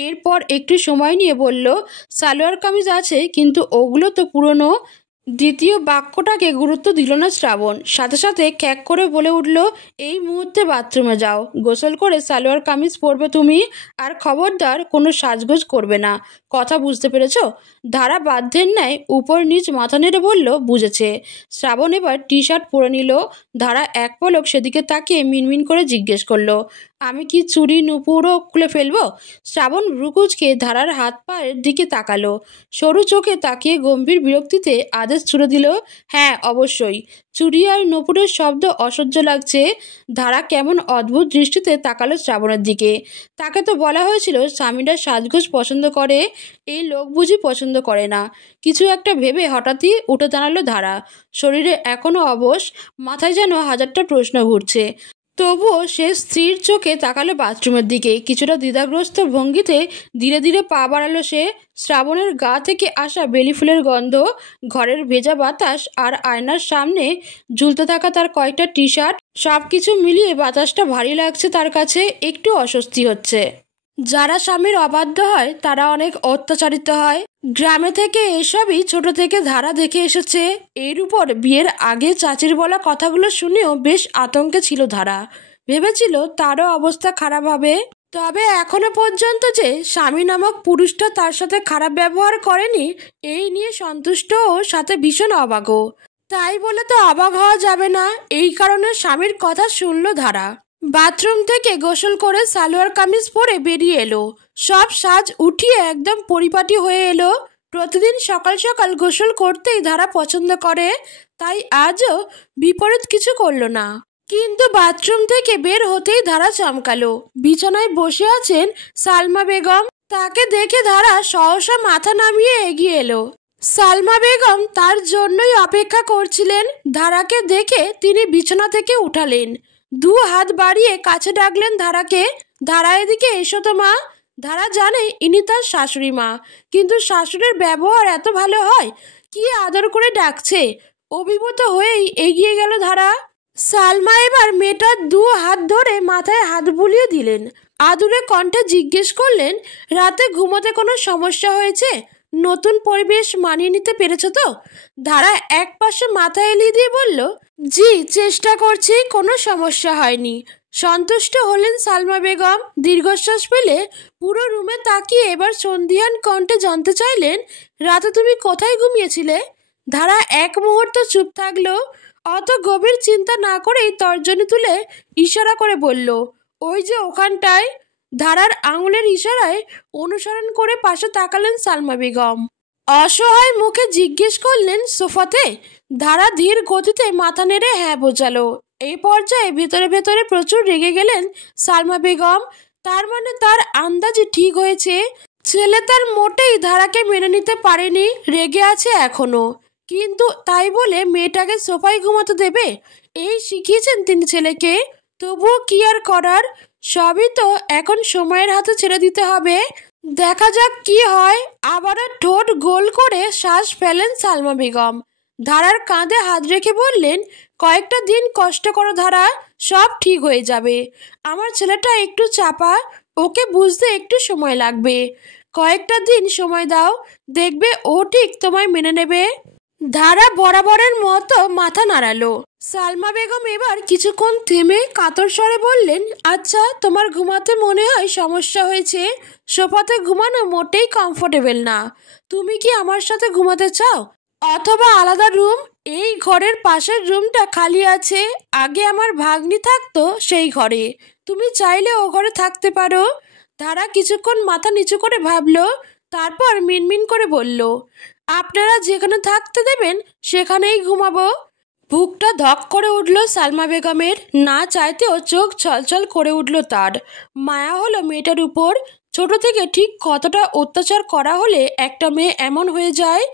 এরপর একটু সময় নিয়ে বলল, সালোয়ার কামিজ আছে, কিন্তু ওগুলো তো পুরনো। দ্বিতীয় বাক্যটাকে গুরুত্ব দিল না শ্রাবণ, সাথে সাথে ক্যাক করে বলে উঠল, এই মুহূর্তে বাথরুমে যাও, গোসল করে সালোয়ার কামিজ পরবে তুমি, আর খবরদার কোনো সাজগোজ করবে না। কথা বুঝতে পেরেছ? ধারা বাধ্যের ন্যায় উপর নিচ মাথা নেড়ে বলল, বুঝেছে। শ্রাবণ এবার টি শার্ট পরে নিল। ধারা এক পলক সেদিকে তাকিয়ে মিনমিন করে জিজ্ঞেস করলো, আমি কি চুড়ি নুপুরও খুলে ফেলবো? শ্রাবণ ভ্রুকুচকে ধারার হাত পায়ের দিকে তাকালো। সরু চোখে তাকিয়ে গম্ভীর বিরক্তিতে আদেশ ছুড়ে দিল, হ্যাঁ অবশ্যই। চুড়ি আর নুপুরের শব্দ অসহ্য লাগছে। ধারা কেমন অদ্ভুত দৃষ্টিতে তাকালো শ্রাবণের দিকে। তাকে তো বলা হয়েছিল স্বামীরা সাজগোজ পছন্দ করে, এই লোক বুঝি পছন্দ করে না। কিছু একটা ভেবে হঠাৎই উঠে দাঁড়ালো ধারা। শরীরে এখনও অবশ, মাথায় যেন হাজারটা প্রশ্ন ঘুরছে। তবুও সে স্থির চোখে তাকালো বাথরুমের দিকে। কিছুটা দ্বিধাগ্রস্ত ভঙ্গিতে ধীরে ধীরে পা বাড়ালো সে। শ্রাবণের গা থেকে আসা বেলি ফুলের গন্ধ, ঘরের ভেজা বাতাস আর আয়নার সামনে ঝুলতে থাকা তার কয়েকটা টি শার্ট, সব কিছু মিলিয়ে বাতাসটা ভারী লাগছে তার কাছে। একটু অস্বস্তি হচ্ছে। যারা স্বামীর অবাধ্য হয় তারা অনেক অত্যাচারিত হয়। গ্রামে থেকে এসবই ছোট থেকে ধারা দেখে এসেছে। এর উপর বিয়ের আগে চাচির বলা কথাগুলো শুনেও বেশ আতঙ্কে ছিল ধারা। ভেবেছিল তারও অবস্থা খারাপ হবে। তবে এখনো পর্যন্ত যে স্বামী নামক পুরুষটা তার সাথে খারাপ ব্যবহার করেনি, এই নিয়ে সন্তুষ্ট ও সাথে ভীষণ অবাকও। তাই বলে তো অবাক হওয়া যাবে না, এই কারণে স্বামীর কথা শুনল ধারা। বাথরুম থেকে গোসল করে সালোয়ার কামিজ পরে বেরিয়ে এলো। সব সাজ উঠিয়ে একদম পরিপাটি হয়ে এলো। প্রতিদিন সকাল সকাল গোসল করতেই ধারা পছন্দ করে, তাই আজও বিপরীত কিছু করলো না। কিন্তু বাথরুম থেকে বের হতেই ধারা চমকালো। বিছানায় বসে আছেন সালমা বেগম। তাকে দেখে ধারা সহসা মাথা নামিয়ে এগিয়ে এলো। সালমা বেগম তার জন্যই অপেক্ষা করছিলেন। ধারাকে দেখে তিনি বিছানা থেকে উঠালেন, দু হাত বাড়িয়ে কাছে ডাকলেন ধারাকে। ধারা এদিকে এসো তো মা। ধারা জানে ইনি তার শাশুড়ি মা, কিন্তু শাশুড়ির ব্যবহার এত ভালো হয়? কি আদর করে ডাকছে। অভিভূত হয়েই এগিয়ে গেল ধারা। সালমা এবার মেয়েটার দু হাত ধরে মাথায় হাত বুলিয়ে দিলেন। আদুরে কণ্ঠে জিজ্ঞেস করলেন, রাতে ঘুমোতে কোনো সমস্যা হয়েছে? নতুন পরিবেশ মানিয়ে নিতে পেরেছো তো? ধারা এক পাশে মাথা এলিয়ে দিয়ে বলল, জি চেষ্টা করছি, কোনো সমস্যা হয়নি। সন্তুষ্ট হলেন সালমা বেগম। দীর্ঘশ্বাস ফেলে পুরো রুমে তাকিয়ে এবার সন্ধিয়ান কণ্ঠে জানতে চাইলেন, রাতে তুমি কোথায় ঘুমিয়েছিলে? ধারা এক মুহূর্ত চুপ থাকলো, অত গভীর চিন্তা না করেই তর্জনী তুলে ইশারা করে বলল, ওই যে ওখানটায়। ধারার আঙুলের ইশারায় অনুসরণ করে পাশে তাকালেন সালমা বেগম। অসহায় মুখে জিজ্ঞেস করলেন, সোফাতে? ধারা ধীর গতিতে মাথা নেড়ে হ্যাঁ বোঝালো। এই পর্যায়ে ভেতরে ভেতরে প্রচুর রেগে গেলেন সালমা বেগম। তার মানে তার আন্দাজই ঠিক হয়েছে, ছেলে তার মোটেই ধারাকে মেনে নিতে পারেনি, রেগে আছে এখনো। কিন্তু তাই বলে মেয়েটাকে সোফায় ঘুমাতে দেবে? এই শিখিয়েছেন তিনি ছেলেকে। তবুও কি আর করার, সবই তো এখন সময়ের হাতে ছেড়ে দিতে হবে। দেখা যাক কি হয়। আবারও ঠোঁট গোল করে শ্বাস ফেলেন সালমা বেগম। ধারার কাঁধে হাত রেখে বললেন, কয়েকটা দিন কষ্ট করো ধারা, সব ঠিক হয়ে যাবে। আমার ছেলেটা একটু চাপা, ওকে বুঝতে একটু সময় লাগবে। কয়েকটা দিন সময় দাও, দেখবে ও ঠিক তোমায় মেনে নেবে। ধারা বরাবরের মতো মাথা নাড়ালো। সালমা বেগম এবার কিছুক্ষণ থেমে কাতর স্বরে বললেন, আচ্ছা তোমার ঘুমাতে মনে হয় সমস্যা হয়েছে। সোফাতে ঘুমানো মোটেই কমফোর্টেবল না। তুমি কি আমার সাথে ঘুমাতে চাও, অথবা আলাদা রুম? এই ঘরের পাশের রুমটা খালি আছে, আগে আমার ভাগ্নি থাকতো সেই ঘরে। তুমি চাইলে ও ঘরে থাকতে পারো। ধারা কিছুক্ষণ মাথা নিচু করে ভাবলো, তারপর মিনমিন করে বলল, আপনারা যেখানে থাকতে দেবেন সেখানেই ঘুমাবো। বুকটা ধক করে উঠল সালমা বেগমের। না চাইতেও চোখ ছলছল করে উঠল তার। মায়া হলো মেয়েটার উপর। ছোট থেকে ঠিক কতটা অত্যাচার করা হলে একটা মেয়ে এমন হয়ে যায়,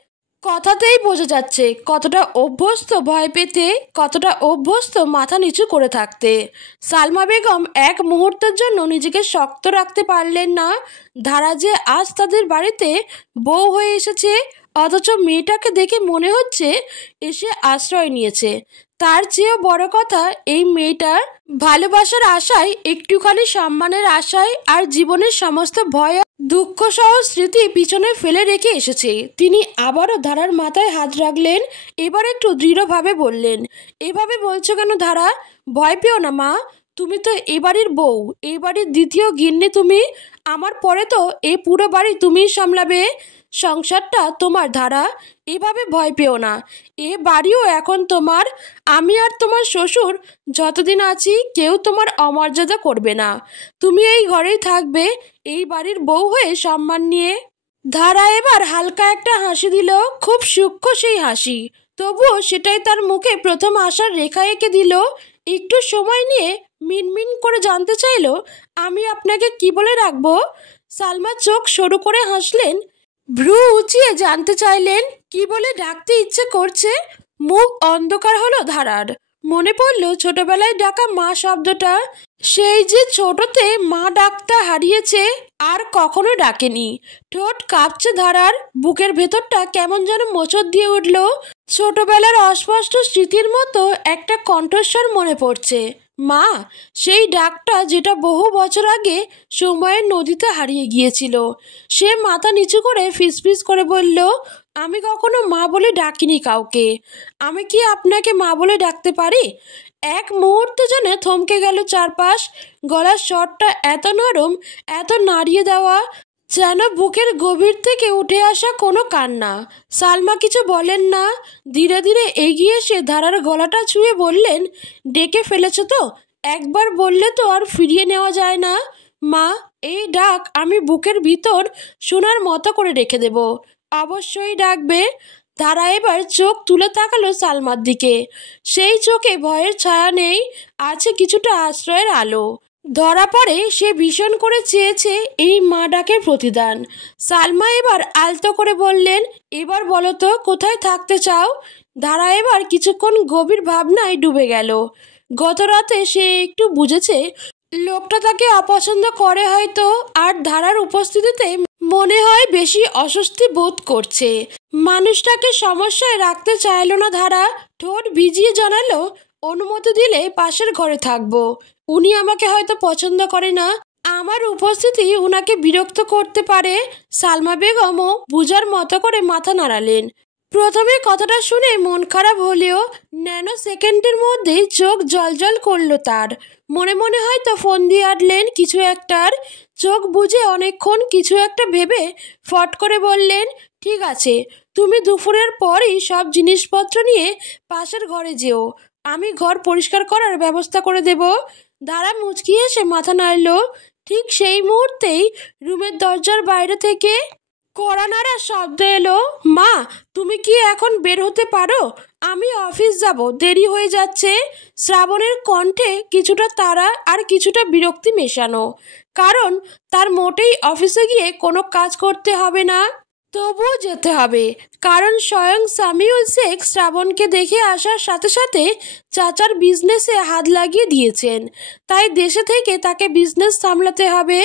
কথাতেই বোঝা যাচ্ছে। কতটা অভ্যস্ত ভয় পেতে, কতটা অভ্যস্ত মাথা নিচু করে থাকতে। সালমা বেগম এক মুহূর্তের জন্য নিজেকে শক্ত রাখতে পারলেন না। ধারা যে আজ তাদের বাড়িতে বউ হয়ে এসেছে, অথচ মেয়েটাকে দেখে মনে হচ্ছে এসে আশ্রয় নিয়েছে। তার চেয়েও বড় কথা, এই মেয়েটার ভালোবাসার আশায়, একটুখানি সম্মানের আশায় আর জীবনের সমস্ত ভয় দুঃখ সহ স্মৃতি পিছনে ফেলে রেখে এসেছে। তিনি আবারও ধারার মাথায় হাত রাখলেন। এবার একটু দৃঢ়ভাবে বললেন, এভাবে বলছো কেন ধারা? ভয় পেও না মা, তুমি তো এ বাড়ির বউ, এই বাড়ির দ্বিতীয় গিন্নি তুমি। আমার পরে তো এই পুরো বাড়ি তুমিই সামলাবে। সংসারটা তোমার ধারা, এভাবে ভয় পেও না। এ বাড়িও এখন তোমার। আমি আর তোমার শ্বশুর যতদিন আছি কেউ তোমার অমর্যাদা করবে না। তুমি এই ঘরেই থাকবে, এই বাড়ির বউ হয়ে সম্মান নিয়ে। ধারা এবার হালকা একটা হাসি দিল, খুব সূক্ষ্ম সেই হাসি। তবুও সেটাই তার মুখে প্রথম আশার রেখা এঁকে দিল। একটু সময় নিয়ে মিনমিন করে জানতে চাইল, আমি আপনাকে কি বলে রাখবো? সালমা চোখ সরু করে হাসলেন, ভ্রু উঁচিয়ে জানতে চাইলেন, কি বলে ডাকতে ইচ্ছে করছে? মুখ অন্ধকার হলো ধারার। মনে পড়ল ছোটবেলায় ডাকা মা শব্দটা। সেই যে ছোটতে মা ডাকটা হারিয়েছে, আর কখনো ডাকেনি। ঠোঁট কাঁপছে ধারার, বুকের ভেতরটা কেমন যেন মোচড় দিয়ে উঠল। ছোটবেলার অস্পষ্ট স্মৃতির মতো একটা কণ্ঠস্বর মনে পড়ছে, মা। সেই ডাকটা যেটা বহু বছর আগে সময়ের নদীতে হারিয়ে গিয়েছিল। সে মাথা নিচু করে ফিসফিস করে বলল, আমি কখনো মা বলে ডাকিনি কাউকে। আমি কি আপনাকে মা বলে ডাকতে পারি? এক মুহূর্তে যেন থমকে গেল চারপাশ। গলার স্বরটা এত নরম, এত নাড়িয়ে দেওয়া, যেন বুকের গভীর থেকে উঠে আসা কোনো কান্না। সালমা কিছু বলেন না, ধীরে ধীরে এগিয়ে এসে ধারার গলাটা ছুঁয়ে বললেন, ডেকে ফেলেছ তো? একবার বললে তো আর ফিরিয়ে নেওয়া যায় না। মা, এই ডাক আমি বুকের ভিতর শোনার মতো করে রেখে দেব। অবশ্যই ডাকবে। ধারা এবার চোখ তুলে তাকালো সালমার দিকে। সেই চোখে ভয়ের ছায়া নেই, আছে কিছুটা আশ্রয়ের আলো। ধরা পড়ে সে ভীষণ করে চেয়েছে এই মা ডাকের প্রতিদান। সালমা এবার আলতো করে বললেন, এবার বলো তো কোথায় থাকতে চাও? ধারা এবার কিছুক্ষণ গভীর ভাবনায় ডুবে গেল। গত রাতে সে একটু বুঝেছে লোকটা তাকে অপছন্দ করে হয়তো, আর ধারার উপস্থিতিতে মনে হয় বেশি অস্বস্তি বোধ করছে। মানুষটাকে সমস্যায় রাখতে চাইল না ধারা। ঠোঁট ভিজিয়ে জানালো, অনুমতি দিলে পাশের ঘরে থাকবো। উনি আমাকে হয়তো পছন্দ করে না, আমার উপস্থিতি উনাকে বিরক্ত করতে পারে। সালমা বেগমও বুঝার মতো করে মাথা নাড়ালেন। প্রথমে কথাটা শুনে মন খারাপ হলেও ন্যানো সেকেন্ডের মধ্যেই চোখ জলজল করলো তার। মনে মনে হয়তো ফোন দিয়ে আটলেন কিছু একটার। চোখ বুজে অনেকক্ষণ কিছু একটা ভেবে ফট করে বললেন, ঠিক আছে, তুমি দুপুরের পরই সব জিনিসপত্র নিয়ে পাশের ঘরে যেও, আমি ঘর পরিষ্কার করার ব্যবস্থা করে দেব। ধারা মুচকি এসে মাথা নাড়ল। ঠিক সেই মুহূর্তেই রুমের দরজার বাইরে থেকে কড়া নাড়ার শব্দ এলো। মা, তুমি কি এখন বের হতে পারো? আমি অফিস যাব, দেরি হয়ে যাচ্ছে। শ্রাবণের কণ্ঠে কিছুটা তাড়া আর কিছুটা বিরক্তি মেশানো, কারণ তার মোটেই অফিসে গিয়ে কোনো কাজ করতে হবে না, তবুও যেতে হবে। কারণ স্বয়ং সামিউল শেখ শ্রাবণকে দেখে আসার সাথে সাথে চাচার বিজনেসে হাত লাগিয়ে দিয়েছেন, তাই দেশে থেকে তাকে বিজনেস সামলাতে হবে।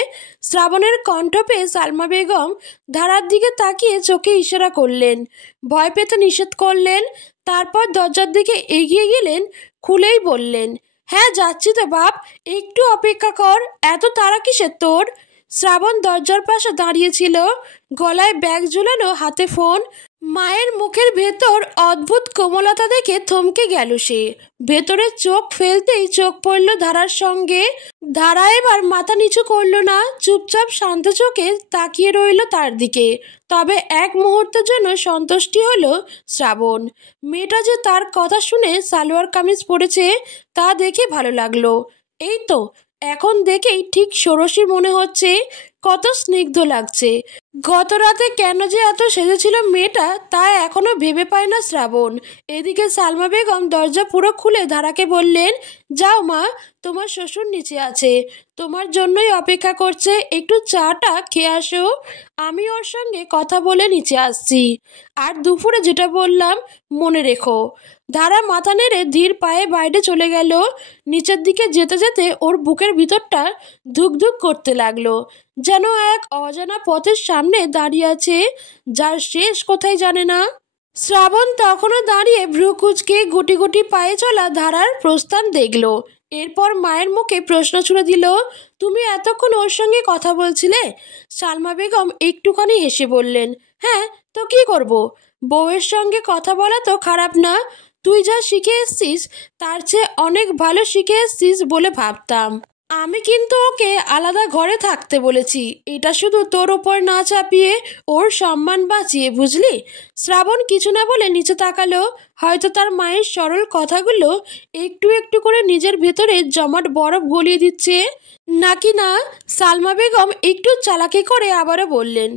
শ্রাবণের কণ্ঠ পেয়ে সালমা বেগম ধারার দিকে তাকিয়ে চোখে ইশারা করলেন, ভয় পেতে নিষেধ করলেন। তারপর দরজার দিকে এগিয়ে গেলেন, খুলেই বললেন, হ্যাঁ যাচ্ছি তো বাপ, একটু অপেক্ষা কর, এত তাড়া কিসের তোর? শ্রাবণ দরজার পাশে দাঁড়িয়েছিল, গলায় ব্যাগ ঝুলানো, হাতে ফোন। মায়ের মুখের ভেতর অদ্ভুত কোমলতা দেখে থমকে গেল সে। ভেতরে চোখ ফেলতেই চোখ পড়ল ধারার সঙ্গে। ধারা এবার মাথা নিচু করল না, চুপচাপ শান্ত চোখে তাকিয়ে রইল তার দিকে। তবে এক মুহূর্তের জন্য সন্তুষ্টি হলো শ্রাবণ। মেয়েটা যে তার কথা শুনে সালোয়ার কামিজ পরেছে তা দেখে ভালো লাগলো। এই তো, এখন দেখেই ঠিক ষোড়শী মনে হচ্ছে, কত স্নিগ্ধ লাগছে। গত রাতে কেন যে এত সেজেছিল মেয়েটা তা এখনো ভেবে পায় না শ্রাবণ। এদিকে সালমা বেগম দরজা পুরো খুলে ধারাকে বললেন, যাও মা, তোমার শ্বশুর নিচে আছে, তোমার জন্যই অপেক্ষা করছে, একটু চাটা খেয়ে আসো, আমি ওর সঙ্গে কথা বলে নিচে আসছি। আর দুপুরে যেটা বললাম মনে রেখো। ধারা মাথা নেড়ে ধীর পায়ে বাইরে চলে গেল। নিচের দিকে যেতে যেতে ওর বুকের ভিতরটা ধুকধুক করতে লাগলো, যেন এক অজানা পথের সামনে দাঁড়িয়ে আছে, যার শেষ কোথায় জানে না। শ্রাবণ তখনও দাঁড়িয়ে ভ্রু কুঁচকে গুটি গুটি পায়ে চলা ধারার প্রস্থান দেখল। এরপর মায়ের মুখে প্রশ্ন ছুড়ে দিল, তুমি এতক্ষণ ওর সঙ্গে কথা বলছিলে? সালমা বেগম একটুখানি হেসে বললেন, হ্যাঁ তো কি করব, বউয়ের সঙ্গে কথা বলা তো খারাপ না, তুই যা শিখে এসছিস তার চেয়ে অনেক ভালো শিখে এসছিস বলে ভাবতাম। আমি কিন্তু ওকে আলাদা ঘরে থাকতে বলেছি, এটা শুধু তোর ওপর না চাপিয়ে ওর সম্মান বাঁচিয়ে, বুঝলি? শ্রাবণ কিছু না বলে নিচে তাকালো। হয়তো তার মায়ের সরল কথাগুলো একটু একটু করে নিজের ভেতরে জমাট বরফ গলিয়ে দিচ্ছে, নাকি না। সালমা বেগম একটু চালাকি করে আবারও বললেন,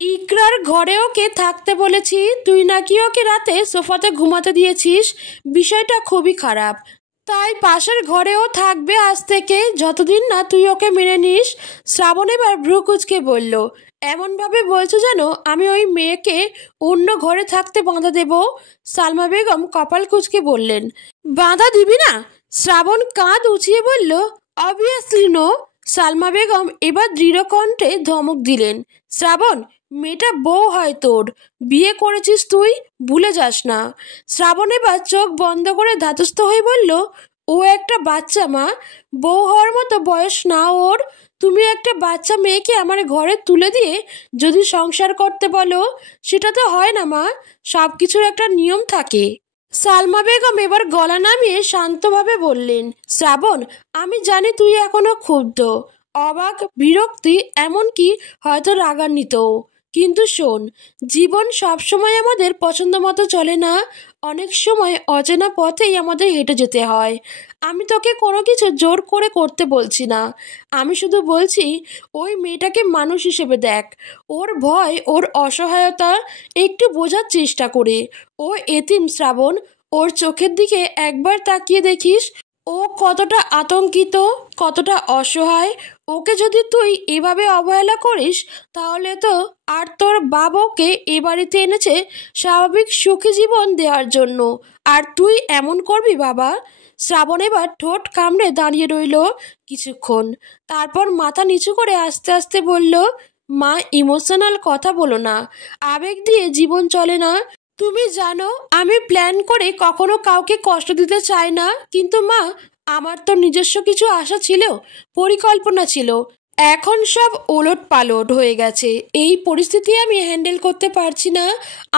ইকরার ঘরে ওকে থাকতে বলেছি, তুই নাকি ওকে রাতে সোফাতে ঘুমাতে দিয়েছিস, বিষয়টা খুবই খারাপ। তাই পাশের ঘরেও থাকবে আজ থেকে, যতদিন না তুই ওকে মেনে নিস। শ্রাবণ এবার ভ্রু কুঁচকে বলল, এমনভাবে বলছো যেন আমি ওই মেয়েকে অন্য ঘরে থাকতে বাঁধা দেব। সালমা বেগম কপাল কুঁচকে বললেন, বাঁধা দিবি না? শ্রাবণ কাঁধ উঁচিয়ে বলল, অবভিয়াসলি নো। সালমা বেগম এবার দৃঢ় কণ্ঠে ধমক দিলেন, শ্রাবণ, মেয়েটা বউ হয় তোর, বিয়ে করেছিস তুই, ভুলে যাস না। শ্রাবণ এবার চোখ বন্ধ করে ধাতস্থ হয়ে বলল, ও একটা বাচ্চা মা, বউ হওয়ার মতো বয়স না ওর। তুমি একটা বাচ্চা মেয়েকে আমার ঘরে তুলে দিয়ে যদি সংসার করতে বলো, সেটা তো হয় না মা, সব কিছুর একটা নিয়ম থাকে। সালমা বেগম এবার গলা নামিয়ে শান্তভাবে বললেন, শ্রাবণ, আমি জানি তুই এখনো ক্ষুব্ধ, অবাক, বিরক্তি, এমনকি হয়তো রাগান্বিত, কিন্তু শোন, জীবন সবসময় আমাদের পছন্দ মতো চলে না, অনেক সময় অচেনা পথেই আমাদের হেঁটে যেতে হয়। আমি তোকে কোনো কিছু জোর করে করতে বলছি না, আমি শুধু বলছি ওই মেয়েটাকে মানুষ হিসেবে দেখ, ওর ভয়, ওর অসহায়তা একটু বোঝার চেষ্টা করে। ও এতিম শ্রাবণ, ওর চোখের দিকে একবার তাকিয়ে দেখিস, ও কতটা আতঙ্কিত, কতটা অসহায়। ওকে যদি তুই এভাবে অবহেলা করিস তাহলে তো, আর তোর বাবাকে এ বাড়িতে এনেছে স্বাভাবিক সুখী জীবন দেওয়ার জন্য, আর তুই এমন করবি বাবা? শ্রাবণ এবার ঠোঁট কামড়ে দাঁড়িয়ে রইল কিছুক্ষণ, তারপর মাথা নিচু করে আস্তে আস্তে বলল, মা, ইমোশনাল কথা বলো না, আবেগ দিয়ে জীবন চলে না। তুমি জানো আমি প্ল্যান করে কখনো কাউকে কষ্ট দিতে চাই না, কিন্তু মা, আমার তো নিজস্ব কিছু আশা ছিল, পরিকল্পনা ছিল, এখন সব ওলট পালট হয়ে গেছে। এই পরিস্থিতি আমি হ্যান্ডেল করতে পারছি না।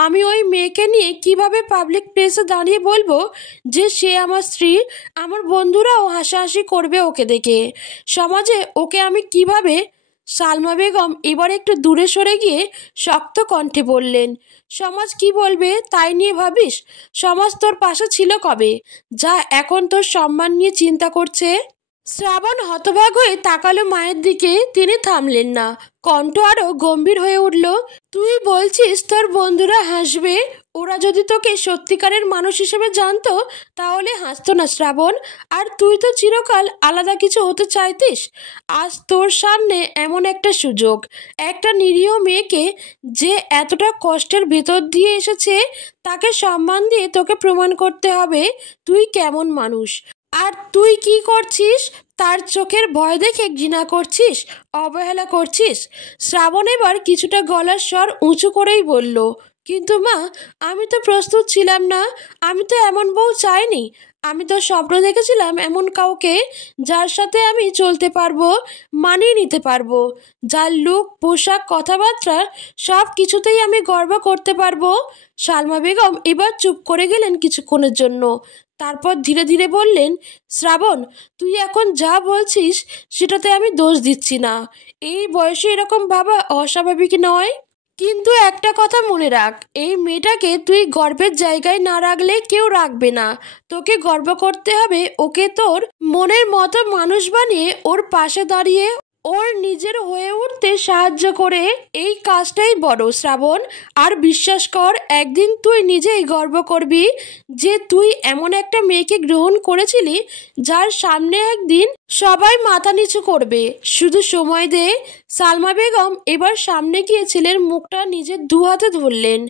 আমি ওই মেয়েকে নিয়ে কিভাবে পাবলিক প্লেসে দাঁড়িয়ে বলবো যে সে আমার স্ত্রী? আমার বন্ধুরাও হাসাহাসি করবে ওকে দেখে। সমাজে ওকে আমি কিভাবে? সালমা বেগম এবার একটু দূরে সরে গিয়ে শক্ত কণ্ঠে বললেন, সমাজ কি বলবে তাই নিয়ে ভাবিস? সমাজ তোর পাশে ছিল কবে? যা এখন তোর সম্মান নিয়ে চিন্তা করছে। শ্রাবণ হতবাক হয়ে তাকালো মায়ের দিকে। তিনি থামলেন না, কণ্ঠ আরো গম্ভীর হয়ে উঠল, তুই বলছিস তোর বন্ধুরা হাসবে? ওরা যদি তোকে সত্যিকারের মানুষ হিসেবে জানতো তাহলে হাসতো না শ্রাবণ? আর তুই তো চিরকাল আলাদা কিছু হতে চাইতিস। আজ তোর সামনে এমন একটা সুযোগ, একটা নিরীহ মেয়েকে যে এতটা কষ্টের ভেতর দিয়ে এসেছে তাকে সম্মান দিয়ে তোকে প্রমাণ করতে হবে তুই কেমন মানুষ। আর তুই কি করছিস? তার চোখের ভয় দেখে ঘৃণা করছিস, অবহেলা করছিস। শ্রাবণ এবার কিছুটা গলার স্বর উঁচু করেই বলল, কিন্তু মা, আমি তো প্রস্তুত ছিলাম না। আমি তো এমন বউ চাইনি। আমি তো স্বপ্ন দেখেছিলাম এমন কাউকে যার সাথে আমি চলতে পারবো, মানিয়ে নিতে পারবো, যার লুক, পোশাক, কথাবার্তা সব কিছুতেই আমি গর্ব করতে পারবো। সালমা বেগম এবার চুপ করে গেলেন কিছুক্ষণের জন্য। তারপর ধীরে ধীরে বললেন, শ্রাবণ, তুই এখন যা বলছিস সেটাতে আমি দোষ দিচ্ছি না। এই বয়সে এরকম ভাবা অস্বাভাবিক নয়। কিন্তু একটা কথা মনে রাখ, এই মেয়েটাকে তুই গর্বের জায়গায় না রাখলে কেউ রাখবে না। তোকে গর্ব করতে হবে ওকে তোর মনের মতো মানুষ বানিয়ে, ওর পাশে দাঁড়িয়ে ওর নিজের হয়ে উঠতে সাহায্য করে। এই কাজটাই বড় শ্রাবণ। আর বিশ্বাস কর, একদিন তুই নিজেই গর্ব করবি যে তুই এমন একটা মেয়েকে গ্রহণ করেছিলি যার সামনে একদিন সবাই মাথা নিচু করবে। শুধু সময় দে। সালমা বেগম এবার সামনে গিয়ে ছেলের মুখটা নিজের দু হাতে ধরলেন,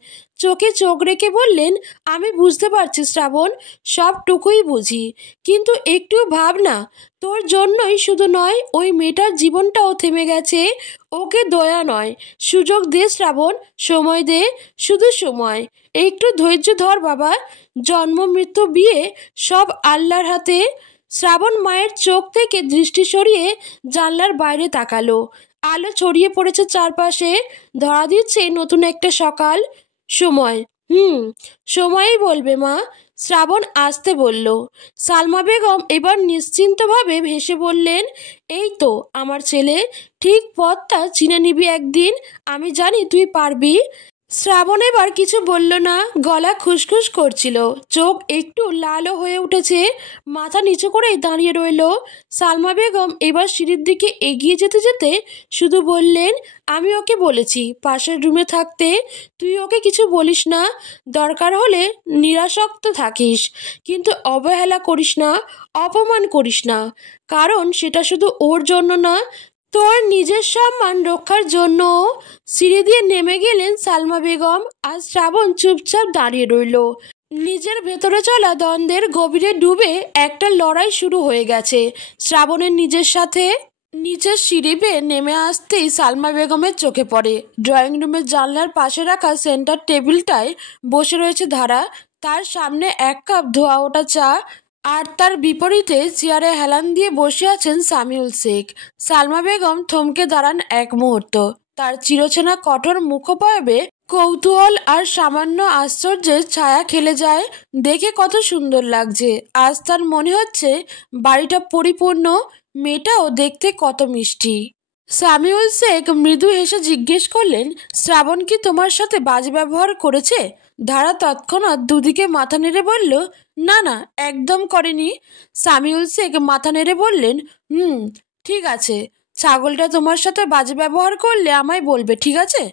চোখে চোখ রেখে বললেন, আমি বুঝতে পারছি শ্রাবণ, সবটুকুই বুঝি। কিন্তু একটু ভাব না, তোর জন্যই শুধু নয়, ওই মেয়েটার জীবনটাও থেমে গেছে। ওকে দয়া নয়, সুযোগ দে শ্রাবণ, সময় দে, শুধু সময়। একটু ধৈর্য ধর বাবা। জন্ম, মৃত্যু, বিয়ে সব আল্লাহর হাতে। শ্রাবণ মায়ের চোখ থেকে দৃষ্টি সরিয়ে জানলার বাইরে তাকালো। আলো ছড়িয়ে পড়েছে চারপাশে, ধরা দিচ্ছে নতুন একটা সকাল। সময়, সময়ই বলবে মা, শ্রাবণ আসতে বলল। সালমা বেগম এবার নিশ্চিন্তভাবে ভেসে বললেন, এই তো আমার ছেলে, ঠিক পথটা চিনে নিবি একদিন। আমি জানি তুই পারবি। শ্রাবণ এবার কিছু বলল না, গলা খুসখুস করছিল, চোখ একটু লালও হয়ে উঠেছে, মাথা নিচু করেই দাঁড়িয়ে রইল। সালমা বেগম এবার সিঁড়ির দিকে এগিয়ে যেতে যেতে শুধু বললেন, আমি ওকে বলেছি পাশের রুমে থাকতে। তুই ওকে কিছু বলিস না, দরকার হলে নিরাসক্ত থাকিস, কিন্তু অবহেলা করিস না, অপমান করিস না। কারণ সেটা শুধু ওর জন্য না, তোর নিজের সম্মান রক্ষার জন্য। সিঁড়ি দিয়ে নেমে গেলেন সালমা বেগম। আর শ্রাবণ চুপচাপ দাঁড়িয়ে রইল। নিজের ভেতরে চলা দ্বন্দ্বের গভীরে ডুবে একটা লড়াই শুরু হয়ে গেছে শ্রাবণের নিজের সাথে। নিচের সিঁড়ি বেয়ে নেমে আসতেই সালমা বেগমের চোখে পড়ে ড্রয়িং রুমের জানলার পাশে রাখা সেন্টার টেবিলটায় বসে রয়েছে ধারা। তার সামনে এক কাপ ধোয়া ওঠা চা, আর তার বিপরীতে চেয়ারে হেলান দিয়ে বসে আছেন সামিউল শেখ। সালমা বেগম থমকে দাঁড়ান এক মুহূর্ত। তার চিরচেনা কঠোর মুখোপাবে কৌতূহল আর সামান্য আশ্চর্যের ছায়া খেলে যায়। দেখে কত সুন্দর লাগছে। আজ তার মনে হচ্ছে বাড়িটা পরিপূর্ণ, মেয়েটাও দেখতে কত মিষ্টি। সামিউল শেখ মৃদু হেসে জিজ্ঞেস করলেন, শ্রাবণ কি তোমার সাথে বাজে ব্যবহার করেছে? ধারা তৎক্ষণাৎ দুদিকে মাথা নেড়ে বলল, না না, একদম করেনি। সামিউল শেখ মাথা নেড়ে বললেন, ঠিক আছে, ছাগলটা তোমার সাথে বাজে ব্যবহার করলে আমায় বলবে, ঠিক আছে?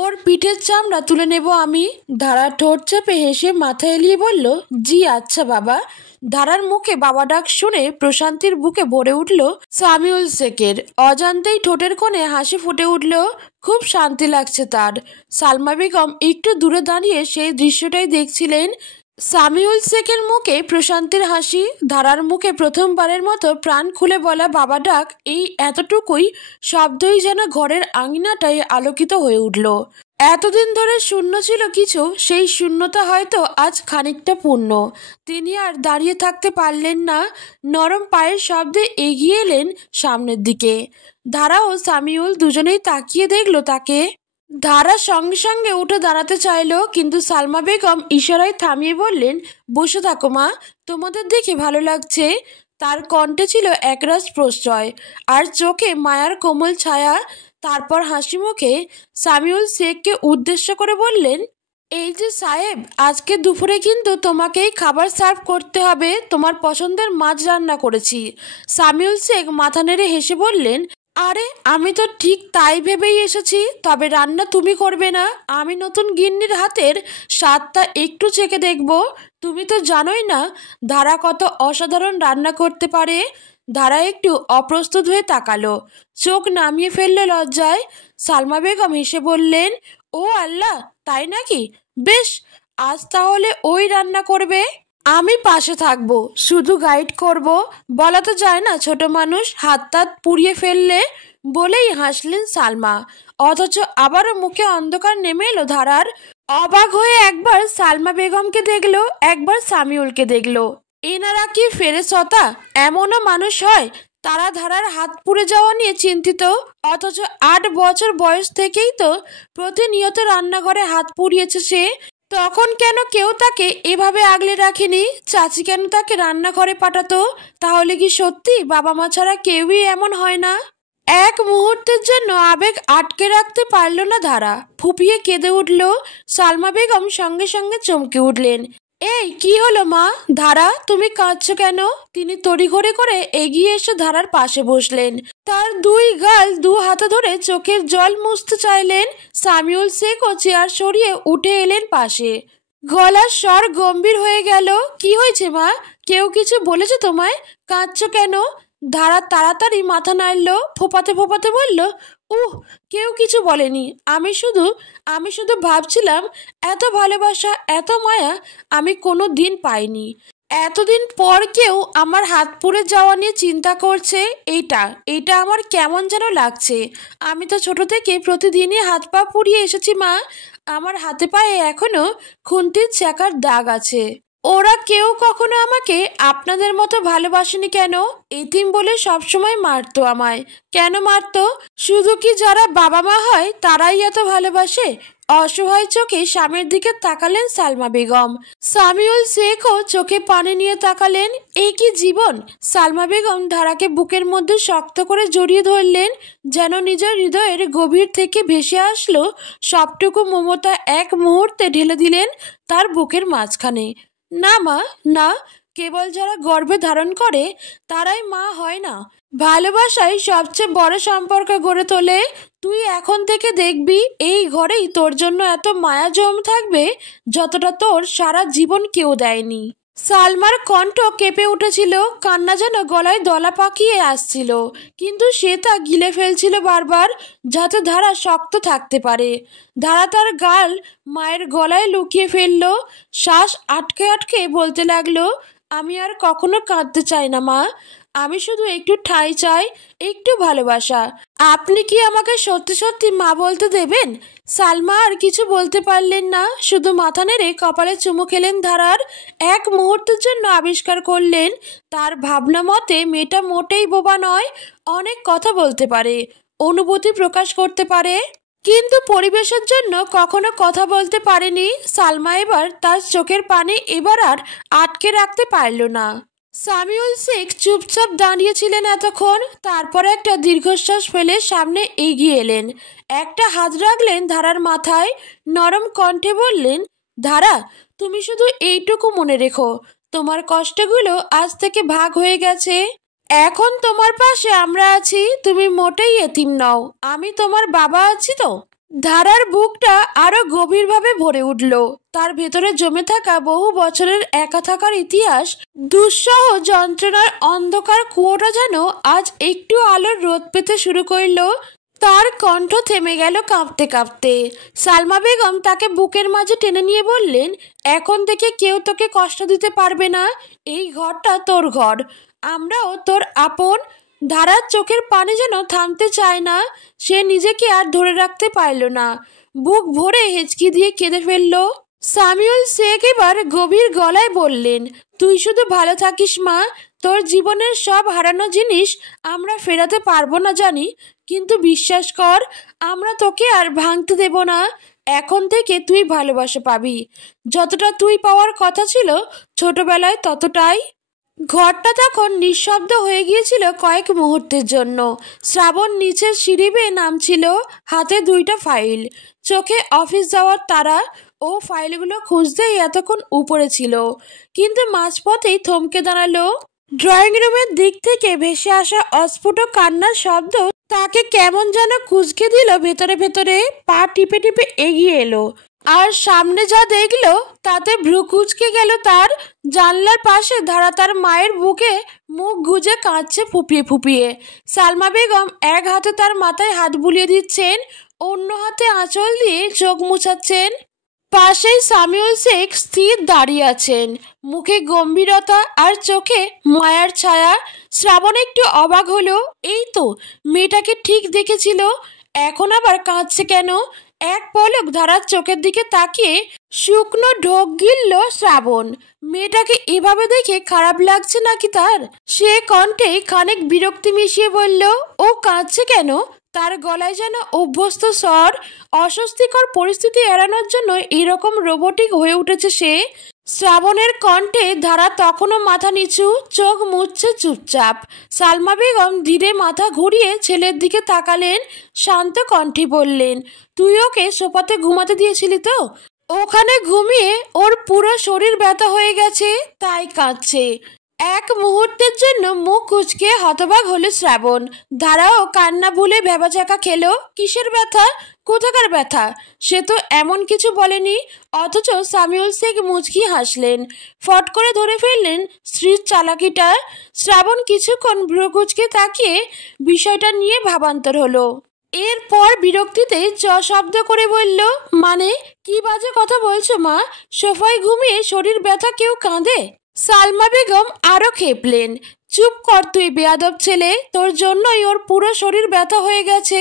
ওর পিঠের চামড়া তুলে নেব আমি। ধারা ঠোঁট চেপে হেসে মাথা এলিয়ে বলল, জি আচ্ছা বাবা। ধারার মুখে বাবা ডাক শুনে প্রশান্তির বুকে ভরে উঠল সামিউল শেখের। অজান্তেই ঠোঁটের কোণে হাসি ফুটে উঠল। খুব শান্তি লাগছে তার। সালমা বেগম একটু দূরে দাঁড়িয়ে সেই দৃশ্যটাই দেখছিলেন। সামিউল শেখের মুখে প্রশান্তির হাসি, ধারার মুখে প্রথমবারের মতো প্রাণ খুলে বলা বাবা ডাক, এই এতটুকুই শব্দই যেন ঘরের আঙিনাটাই আলোকিত হয়ে উঠল। এতদিন ধরে শূন্য ছিল কিছু, সেই শূন্যতা হয়তো আজ খানিকটা পূর্ণ। তিনি আর দাঁড়িয়ে থাকতে পারলেন না, নরম পায়ের শব্দে এগিয়ে এলেন সামনের দিকে। ধারা ও সামিউল দুজনেই তাকিয়ে দেখলো তাকে। ধারা সঙ্গে সঙ্গে উঠে দাঁড়াতে চাইলো, কিন্তু সালমা বেগম ইশারায় থামিয়ে বললেন, বসে থাকো মা, তোমাদের দেখে ভালো লাগছে। তার কণ্ঠে ছিল একরাশ প্রশ্রয়, আর চোখে মায়ার কোমল ছায়া। তারপর হাসি মুখে সামিউল শেখকে উদ্দেশ্য করে বললেন, এই যে সাহেব, আজকে দুপুরে কিন্তু তোমাকেই খাবার সার্ভ করতে হবে। তোমার পছন্দের মাছ রান্না করেছি। সামিউল শেখ মাথা নেড়ে হেসে বললেন, আরে আমি তো ঠিক তাই ভেবেই এসেছি, তবে রান্না তুমি করবে না? আমি নতুন গিন্নির হাতের স্বাদটা একটু চেখে দেখব। তুমি তো জানোই না ধারা কত অসাধারণ রান্না করতে পারে। ধারা একটু অপ্রস্তুত হয়ে তাকালো, চোখ নামিয়ে ফেললো লজ্জায়। সালমা বেগম হেসে বললেন, ও আল্লাহ, তাই নাকি? বেশ, আজ তাহলে ওই রান্না করবে, আমি পাশে থাকবো, শুধু গাইড করব। বলা তো যায় না ছোট মানুষ, হাত তাত পুড়িয়ে ফেললে। বলেই হাসলেন সালমা, অথচ আবারও মুখে অন্ধকার নেমে এলো ধারার। অবাক হয়ে একবার সালমা বেগমকে দেখলো, একবার সামিউলকে দেখলো। এনারা কি ফেরেশতা? এমনও মানুষ হয় তারা ধারার হাত পুড়ে যাওয়া নিয়ে চিন্তিত, অথচ 8 বছর বয়স থেকেই তো প্রতিনিয়ত রান্নাঘরে হাত পুড়িয়েছে সে। তখন কেন কেউ তাকে এভাবে আগলে রাখেনি? চাচি কেন তাকে রান্নাঘরে পাঠাতো? তাহলে কি সত্যি বাবা মা ছাড়া কেউই এমন হয় না? এক মুহূর্তের জন্য আবেগ আটকে রাখতে পারল না ধারা, ফুপিয়ে কেঁদে উঠল। সালমা বেগম সঙ্গে সঙ্গে চমকে উঠলেন। এই কি হলো মা? ধারা, তুমি কাঁদছো কেন? তিনি তড়িঘড়ি করে এগিয়ে এসে ধারার পাশে বসলেন। তার দুই গাল দু হাতে ধরে চোখের জল মুছতে চাইলেন। সামিউল শেখও চেয়ার সরিয়ে উঠে এলেন পাশে। গলার স্বর গম্ভীর হয়ে গেল। কি হয়েছে মা? কেউ কিছু বলেছে তোমায়? কাঁদছো কেন? ধারা তাড়াতাড়ি মাথা নাড়ল, ফোপাতে ফোপাতে বলল, কেউ কিছু বলেনি। আমি শুধু ভাবছিলাম, এত ভালোবাসা, এত মায়া আমি কোনো দিন পাইনি। এতদিন পর কেউ আমার হাত পুড়ে যাওয়া নিয়ে চিন্তা করছে, এইটা আমার কেমন যেন লাগছে। আমি তো ছোট থেকে প্রতিদিনই হাত পা পুড়িয়ে এসেছি মা। আমার হাতে পায়ে এখনো খুন্তির চাকার দাগ আছে। ওরা কেউ কখনো আমাকে আপনাদের মতো ভালোবাসেনি কেন? এতিম বলে সবসময় মারতো আমায়। কেন মারতো? শুধু কি যারা বাবা মা হয় তারাই এত ভালোবাসে? অসহায় চোখে স্বামীর দিকে তাকালেন সালমা বেগম। সামিউল শেখও চোখে পানি নিয়ে তাকালেন। এই কি জীবন! সালমা বেগম ধারাকে বুকের মধ্যে শক্ত করে জড়িয়ে ধরলেন, যেন নিজের হৃদয়ের গভীর থেকে ভেসে আসলো সবটুকু মমতা এক মুহূর্তে ঢেলে দিলেন তার বুকের মাঝখানে। না মা, না, কেবল যারা গর্ভে ধারণ করে তারাই মা হয় না। ভালোবাসাই সবচেয়ে বড় সম্পর্ক গড়ে তোলে। তুই এখন থেকে দেখবি, এই ঘরেই তোর জন্য এত মায়া জমে থাকবে যতটা তোর সারা জীবন কেউ দেয়নি। সালমার কণ্ঠ কেঁপে উঠেছিল, কান্না যেন গলায় দলা পাকিয়ে আসছিল, কিন্তু সে তা গিলে ফেলছিল বারবার, যাতে ধারা শক্ত থাকতে পারে। ধারা তার গাল মায়ের গলায় লুকিয়ে ফেলল, শ্বাস আটকে আটকে বলতে লাগলো, আমি আর কখনো কাঁদতে চাই না মা। আমি শুধু একটু ঠাঁই চাই, একটু ভালোবাসা। আপনি কি আমাকে সত্যি সত্যি মা বলতে দেবেন? সালমা আর কিছু বলতে পারলেন না, শুধু মাথা নেড়ে কপালে চুমু খেলেন ধারার। এক মুহূর্তের জন্য আবিষ্কার করলেন তার ভাবনা মতে মেয়েটা মোটেই বোবা নয়, অনেক কথা বলতে পারে, অনুভূতি প্রকাশ করতে পারে, কিন্তু পরিবেশের জন্য কখনো কথা বলতে পারেনি। সালমা এবার তার চোখের পানি এবার আর আটকে রাখতে পারল না। সামিউল শেখ চুপচাপ দাঁড়িয়েছিলেন এতক্ষণ, তারপর একটা দীর্ঘশ্বাস ফেলে সামনে এগিয়ে এলেন, একটা হাত রাখলেন ধারার মাথায়, নরম কণ্ঠে বললেন, ধারা, তুমি শুধু এইটুকু মনে রেখো, তোমার কষ্টগুলো আজ থেকে ভাগ হয়ে গেছে। এখন তোমার পাশে আমরা আছি, তুমি মোটেই এতিম নও, আমি তোমার বাবা আছি তো। ধারার বুকটা আরো গভীরভাবে ভরে উঠল। তার ভেতরে জমে থাকা বহু বছরের একা থাকার ইতিহাস, দুঃসহ যন্ত্রণার অন্ধকার কুয়োটা যেন আজ একটু আলোর রোদ পেতে শুরু করল। তার কণ্ঠ থেমে গেল কাঁপতে কাঁপতে। সালমা বেগম তাকে বুকের মাঝে টেনে নিয়ে বললেন, এখন থেকে কেউ তোকে কষ্ট দিতে পারবে না। এই ঘরটা তোর ঘর, আমরাও তোর আপন। ধারার চোখের পানি যেন থামতে চায় না। সে নিজেকে আর ধরে রাখতে পারল না, বুক ভরে হেঁচকি দিয়ে কেঁদে ফেলল। সামিউল শেখ এবার গভীর গলায় বললেন, তুই শুধু ভালো থাকিস মা। তোর জীবনের সব হারানো জিনিস আমরা ফেরাতে পারবো না জানি, কিন্তু বিশ্বাস কর, আমরা তোকে আর ভাঙতে দেব না। এখন থেকে তুই ভালোবাসা পাবি, যতটা তুই পাওয়ার কথা ছিল ছোটবেলায় ততটাই। ঘরটা তখন নিঃশব্দ হয়ে গিয়েছিল কয়েক মুহূর্তের জন্য। শ্রাবণ নিচের সিঁড়ি বেয়ে নামছিল, হাতে 2টা ফাইল, চোখে অফিস যাওয়ার তাড়া। ও ফাইলগুলো খুঁজতেই এতক্ষণ উপরে ছিল, কিন্তু মাঝপথেই থমকে দাঁড়ালো। ড্রয়িং রুমের দিক থেকে ভেসে আসা অস্ফুট কান্নার শব্দ তাকে কেমন যেন কুঁচকে দিল ভেতরে ভেতরে। পা টিপে টিপে এগিয়ে এলো, আর সামনে যা দেখলো তাতে ভ্রু কুঁচকে গেল তার। জানলার পাশে ধারা তার মায়ের বুকে মুখ গুজে কাঁদছে ফুপিয়ে ফুপিয়ে। সালমা বেগম এক হাতে তার মাথায় হাত বুলিয়ে দিচ্ছেন, অন্য হাতে আঁচল দিয়ে চোখ মুছাচ্ছেন। পাশেই সামিউল শেখ স্থির দাঁড়িয়ে আছেন, মুখে গম্ভীরতা আর চোখে মায়ার ছায়া। শ্রাবণ একটু অবাক হলো, এই তো মেয়েটাকে ঠিক দেখেছিল, এখন আবার কাঁদছে কেন? এক পলক ধারার চোখের দিকে তাকিয়ে শুকনো ঢোক গিলল শ্রাবণ। মেয়েটাকে এভাবে দেখে খারাপ লাগছে নাকি তার? সে কণ্ঠে খানিক বিরক্তি মিশিয়ে বলল, ও কাঁদছে কেন? তার গলায় যেন অভ্যস্ত স্বর। অস্বস্তিকর পরিস্থিতি এড়ানোর জন্য এরকম রোবটিক হয়ে উঠেছে সে। শ্রাবণের কণ্ঠে ধারা তখনও মাথা নিচু, চোখ মুছছে চুপচাপ। সালমা বেগম ধীরে মাথা ঘুরিয়ে ছেলের দিকে তাকালেন, শান্ত কণ্ঠে বললেন, তুই ওকে সোফাতে ঘুমাতে দিয়েছিলি তো? ওখানে ঘুমিয়ে ওর পুরো শরীর ব্যথা হয়ে গেছে, তাই কাঁদছে। এক মুহূর্তের জন্য মুখ কুঁচকে হতবাক হলো শ্রাবণ। ধারাও কান্না ভুলে ভেবাচাকা খেলো। কিসের ব্যথা? কোথাকার ব্যথা? সে তো এমন কিছু বলেনি। অথচ সামিউল শেখ মুচকি হাসলেন, ফট করে ধরে ফেললেন স্ত্রীর চালাকিটা। শ্রাবণ কিছুক্ষণ ভ্রু কুঁচকে তাকিয়ে বিষয়টা নিয়ে ভাবান্তর হলো। এরপর বিরক্তিতে শব্দ করে বলল, মানে কি বাজে কথা বলছো মা? সোফায় ঘুমিয়ে শরীর ব্যথা কেউ কাঁদে? সালমা বেগম আরো খেপলেন, চুপ কর তুই বেয়াদব ছেলে, তোর জন্যই ওর পুরো শরীর ব্যথা হয়ে গেছে।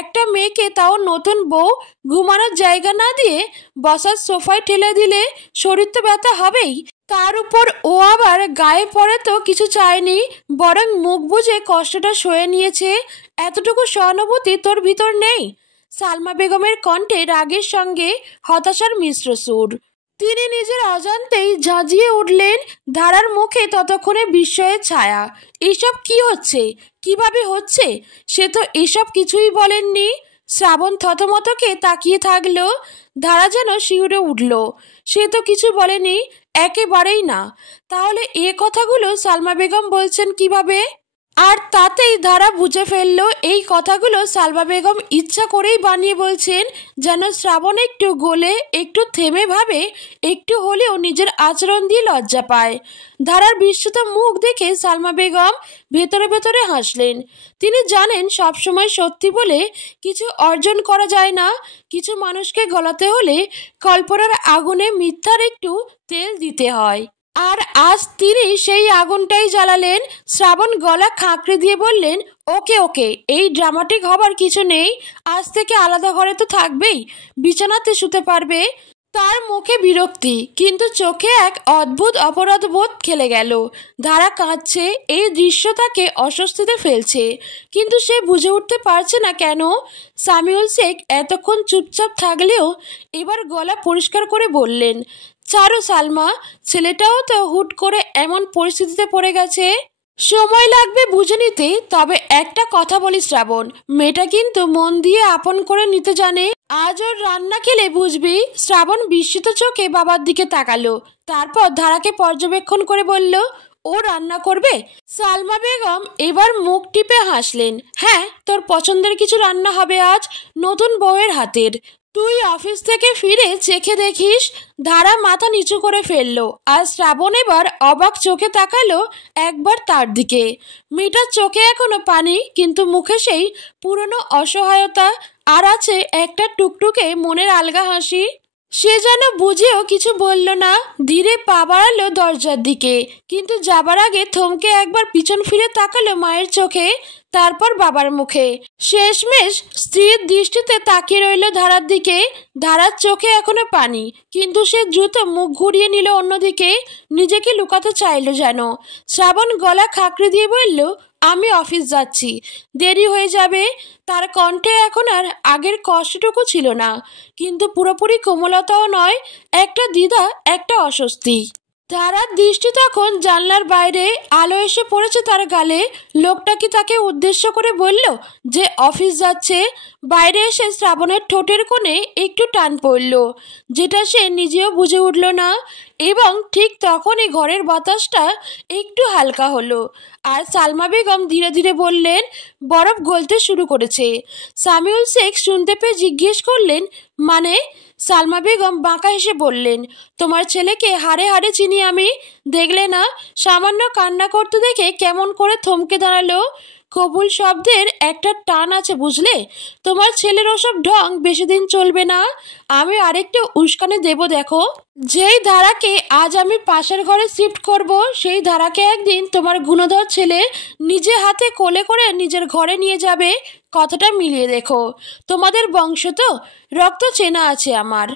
একটা মেয়েকে, তাও নতুন বউ, ঘুমানোর জায়গা না দিয়ে বসার সোফায় ঠেলে দিলে শরীর তো ব্যথা হবেই। তার উপর ও আবার গায়ে পড়ে তো কিছু চায়নি, বরং মুখ বুজে কষ্টটা সয়ে নিয়েছে। এতটুকু সহানুভূতি তোর ভিতর নেই? সালমা বেগমের কণ্ঠে রাগের সঙ্গে হতাশার মিশ্র সুর। তিনি নিজের অজান্তেই ঝাঁঝিয়ে উঠলেন। ধারার মুখে ততক্ষণে বিস্ময়ের ছায়া। এসব কি হচ্ছে? কিভাবে হচ্ছে? সে তো এসব কিছুই বলেননি। শ্রাবণ থতমতকে তাকিয়ে থাকলো। ধারা যেন শিউরে উঠল। সে তো কিছু বলেনি, একেবারেই না। তাহলে এ কথাগুলো সালমা বেগম বলছেন কিভাবে? আর তাতেই ধারা বুঝে ফেলল এই কথাগুলো সালমা বেগম ইচ্ছা করেই বানিয়ে বলছেন, যেন শ্রাবণ একটু গলে, একটু থেমে ভাবে, একটু হলেও নিজের আচরণ দিয়ে লজ্জা পায়। ধারার বিস্মিত মুখ দেখে সালমা বেগম ভেতরে ভেতরে হাসলেন। তিনি জানেন সবসময় সত্যি বলে কিছু অর্জন করা যায় না। কিছু মানুষকে গলাতে হলে কল্পনার আগুনে মিথ্যার একটু তেল দিতে হয়। আর আজ তিনি সেই আগুনটাই জ্বালালেন। শ্রাবণ গলা খাঁকড়ে দিয়ে বললেন, ওকে ওকে, এই ড্রামাটিক হবার কিছু নেই। আজ থেকে আলাদা ঘরে তো থাকবেই, বিছানাতে শুতে পারবে। তার মুখে বিরক্তি, কিন্তু চোখে এক অদ্ভুত অপরাধবোধ খেলে গেল। ধারা কাঁদছে, এই দৃশ্য তাকে অস্বস্তিতে ফেলছে, কিন্তু সে বুঝে উঠতে পারছে না কেন। সামিউল শেখ এতক্ষণ চুপচাপ থাকলেও এবার গলা পরিষ্কার করে বললেন, ছাড়ো সালমা, ছেলেটাও তো হুট করে এমন পরিস্থিতিতে পড়ে গেছে, সময় লাগবে বুঝে নিতে। তবে একটা কথা বলি শ্রাবণ, মেয়েটা কিন্তু মন দিয়ে আপন করে নিতে জানে। আজ ওর রান্না খেলে বুঝবি। শ্রাবণ বিস্মিত চোখে বাবার দিকে তাকালো, তারপর ধারাকে পর্যবেক্ষণ করে বলল, ও রান্না করবে? সালমা বেগম এবার মুখ টিপে হাসলেন, হ্যাঁ, তোর পছন্দের কিছু রান্না হবে আজ, নতুন বউয়ের হাতের। তুই অফিস থেকে ফিরে চেখে দেখিস। ধারা মাথা নিচু করে ফেললো, আর শ্রাবণ এবার অবাক চোখে তাকালো একবার তার দিকে। মেয়েটার চোখে এখনো পানি, কিন্তু মুখে সেই পুরনো অসহায়তা, আর আছে একটা টুকটুকে মনের আলগা হাসি। সে যেন বুঝেও কিছু বলল না, ধীরে পা বাড়ালো দরজার দিকে, কিন্তু যাবার আগে থমকে একবার পিছন ফিরে তাকালো মায়ের চোখে, তারপর বাবার মুখে। শেষমেশ স্ত্রীর দৃষ্টিতে তাকিয়ে রইল ধারার দিকে। ধারার চোখে এখনো পানি, কিন্তু সে দ্রুত মুখ ঘুরিয়ে নিল অন্যদিকে, নিজেকে লুকাতে চাইল যেন। শ্রাবণ গলা খাঁকড়ে দিয়ে বলল, আমি অফিস যাচ্ছি, দেরি হয়ে যাবে। তার কণ্ঠে এখন আর আগের কষ্টটুকু ছিল না, কিন্তু পুরোপুরি কোমলতাও নয়, একটা দ্বিধা, একটা অস্বস্তি। তারার দৃষ্টি তখন জানলার বাইরে, আলো এসে পড়েছে তার গালে। লোকটা কি তাকে উদ্দেশ্য করে বলল যে অফিস যাচ্ছে? বাইরে এসে শ্রাবণের ঠোঁটের কোণে একটু টান পড়ল, যেটা সে নিজেও বুঝে উঠল না। এবং ঠিক তখনই ঘরের বাতাসটা একটু হালকা হলো, আর সালমা বেগম ধীরে ধীরে বললেন, বরফ গলতে শুরু করেছে। সামিউল শেখ শুনতে পেয়ে জিজ্ঞেস করলেন, মানে? সালমা বেগম বাঁকা হেসে বললেন, তোমার ছেলেকে হাড়ে হাড়ে চিনি আমি, দেখলে না? সামান্য কান্না করতে দেখে কেমন করে থমকে দাঁড়ালো। কবুল শব্দের একটা টান আছে বুঝলে। তোমার ছেলের ওসব ঢং বেশি দিন চলবে না। আমি আরেকটু উস্কানি দেব দেখো। যেই ধারাকে আজ আমি পাশের ঘরে শিফট করব, সেই ধারাকে একদিন তোমার গুণধর ছেলে নিজে হাতে কোলে করে নিজের ঘরে নিয়ে যাবে। কথাটা মিলিয়ে দেখো, তোমাদের বংশ তো, রক্ত চেনা আছে আমার।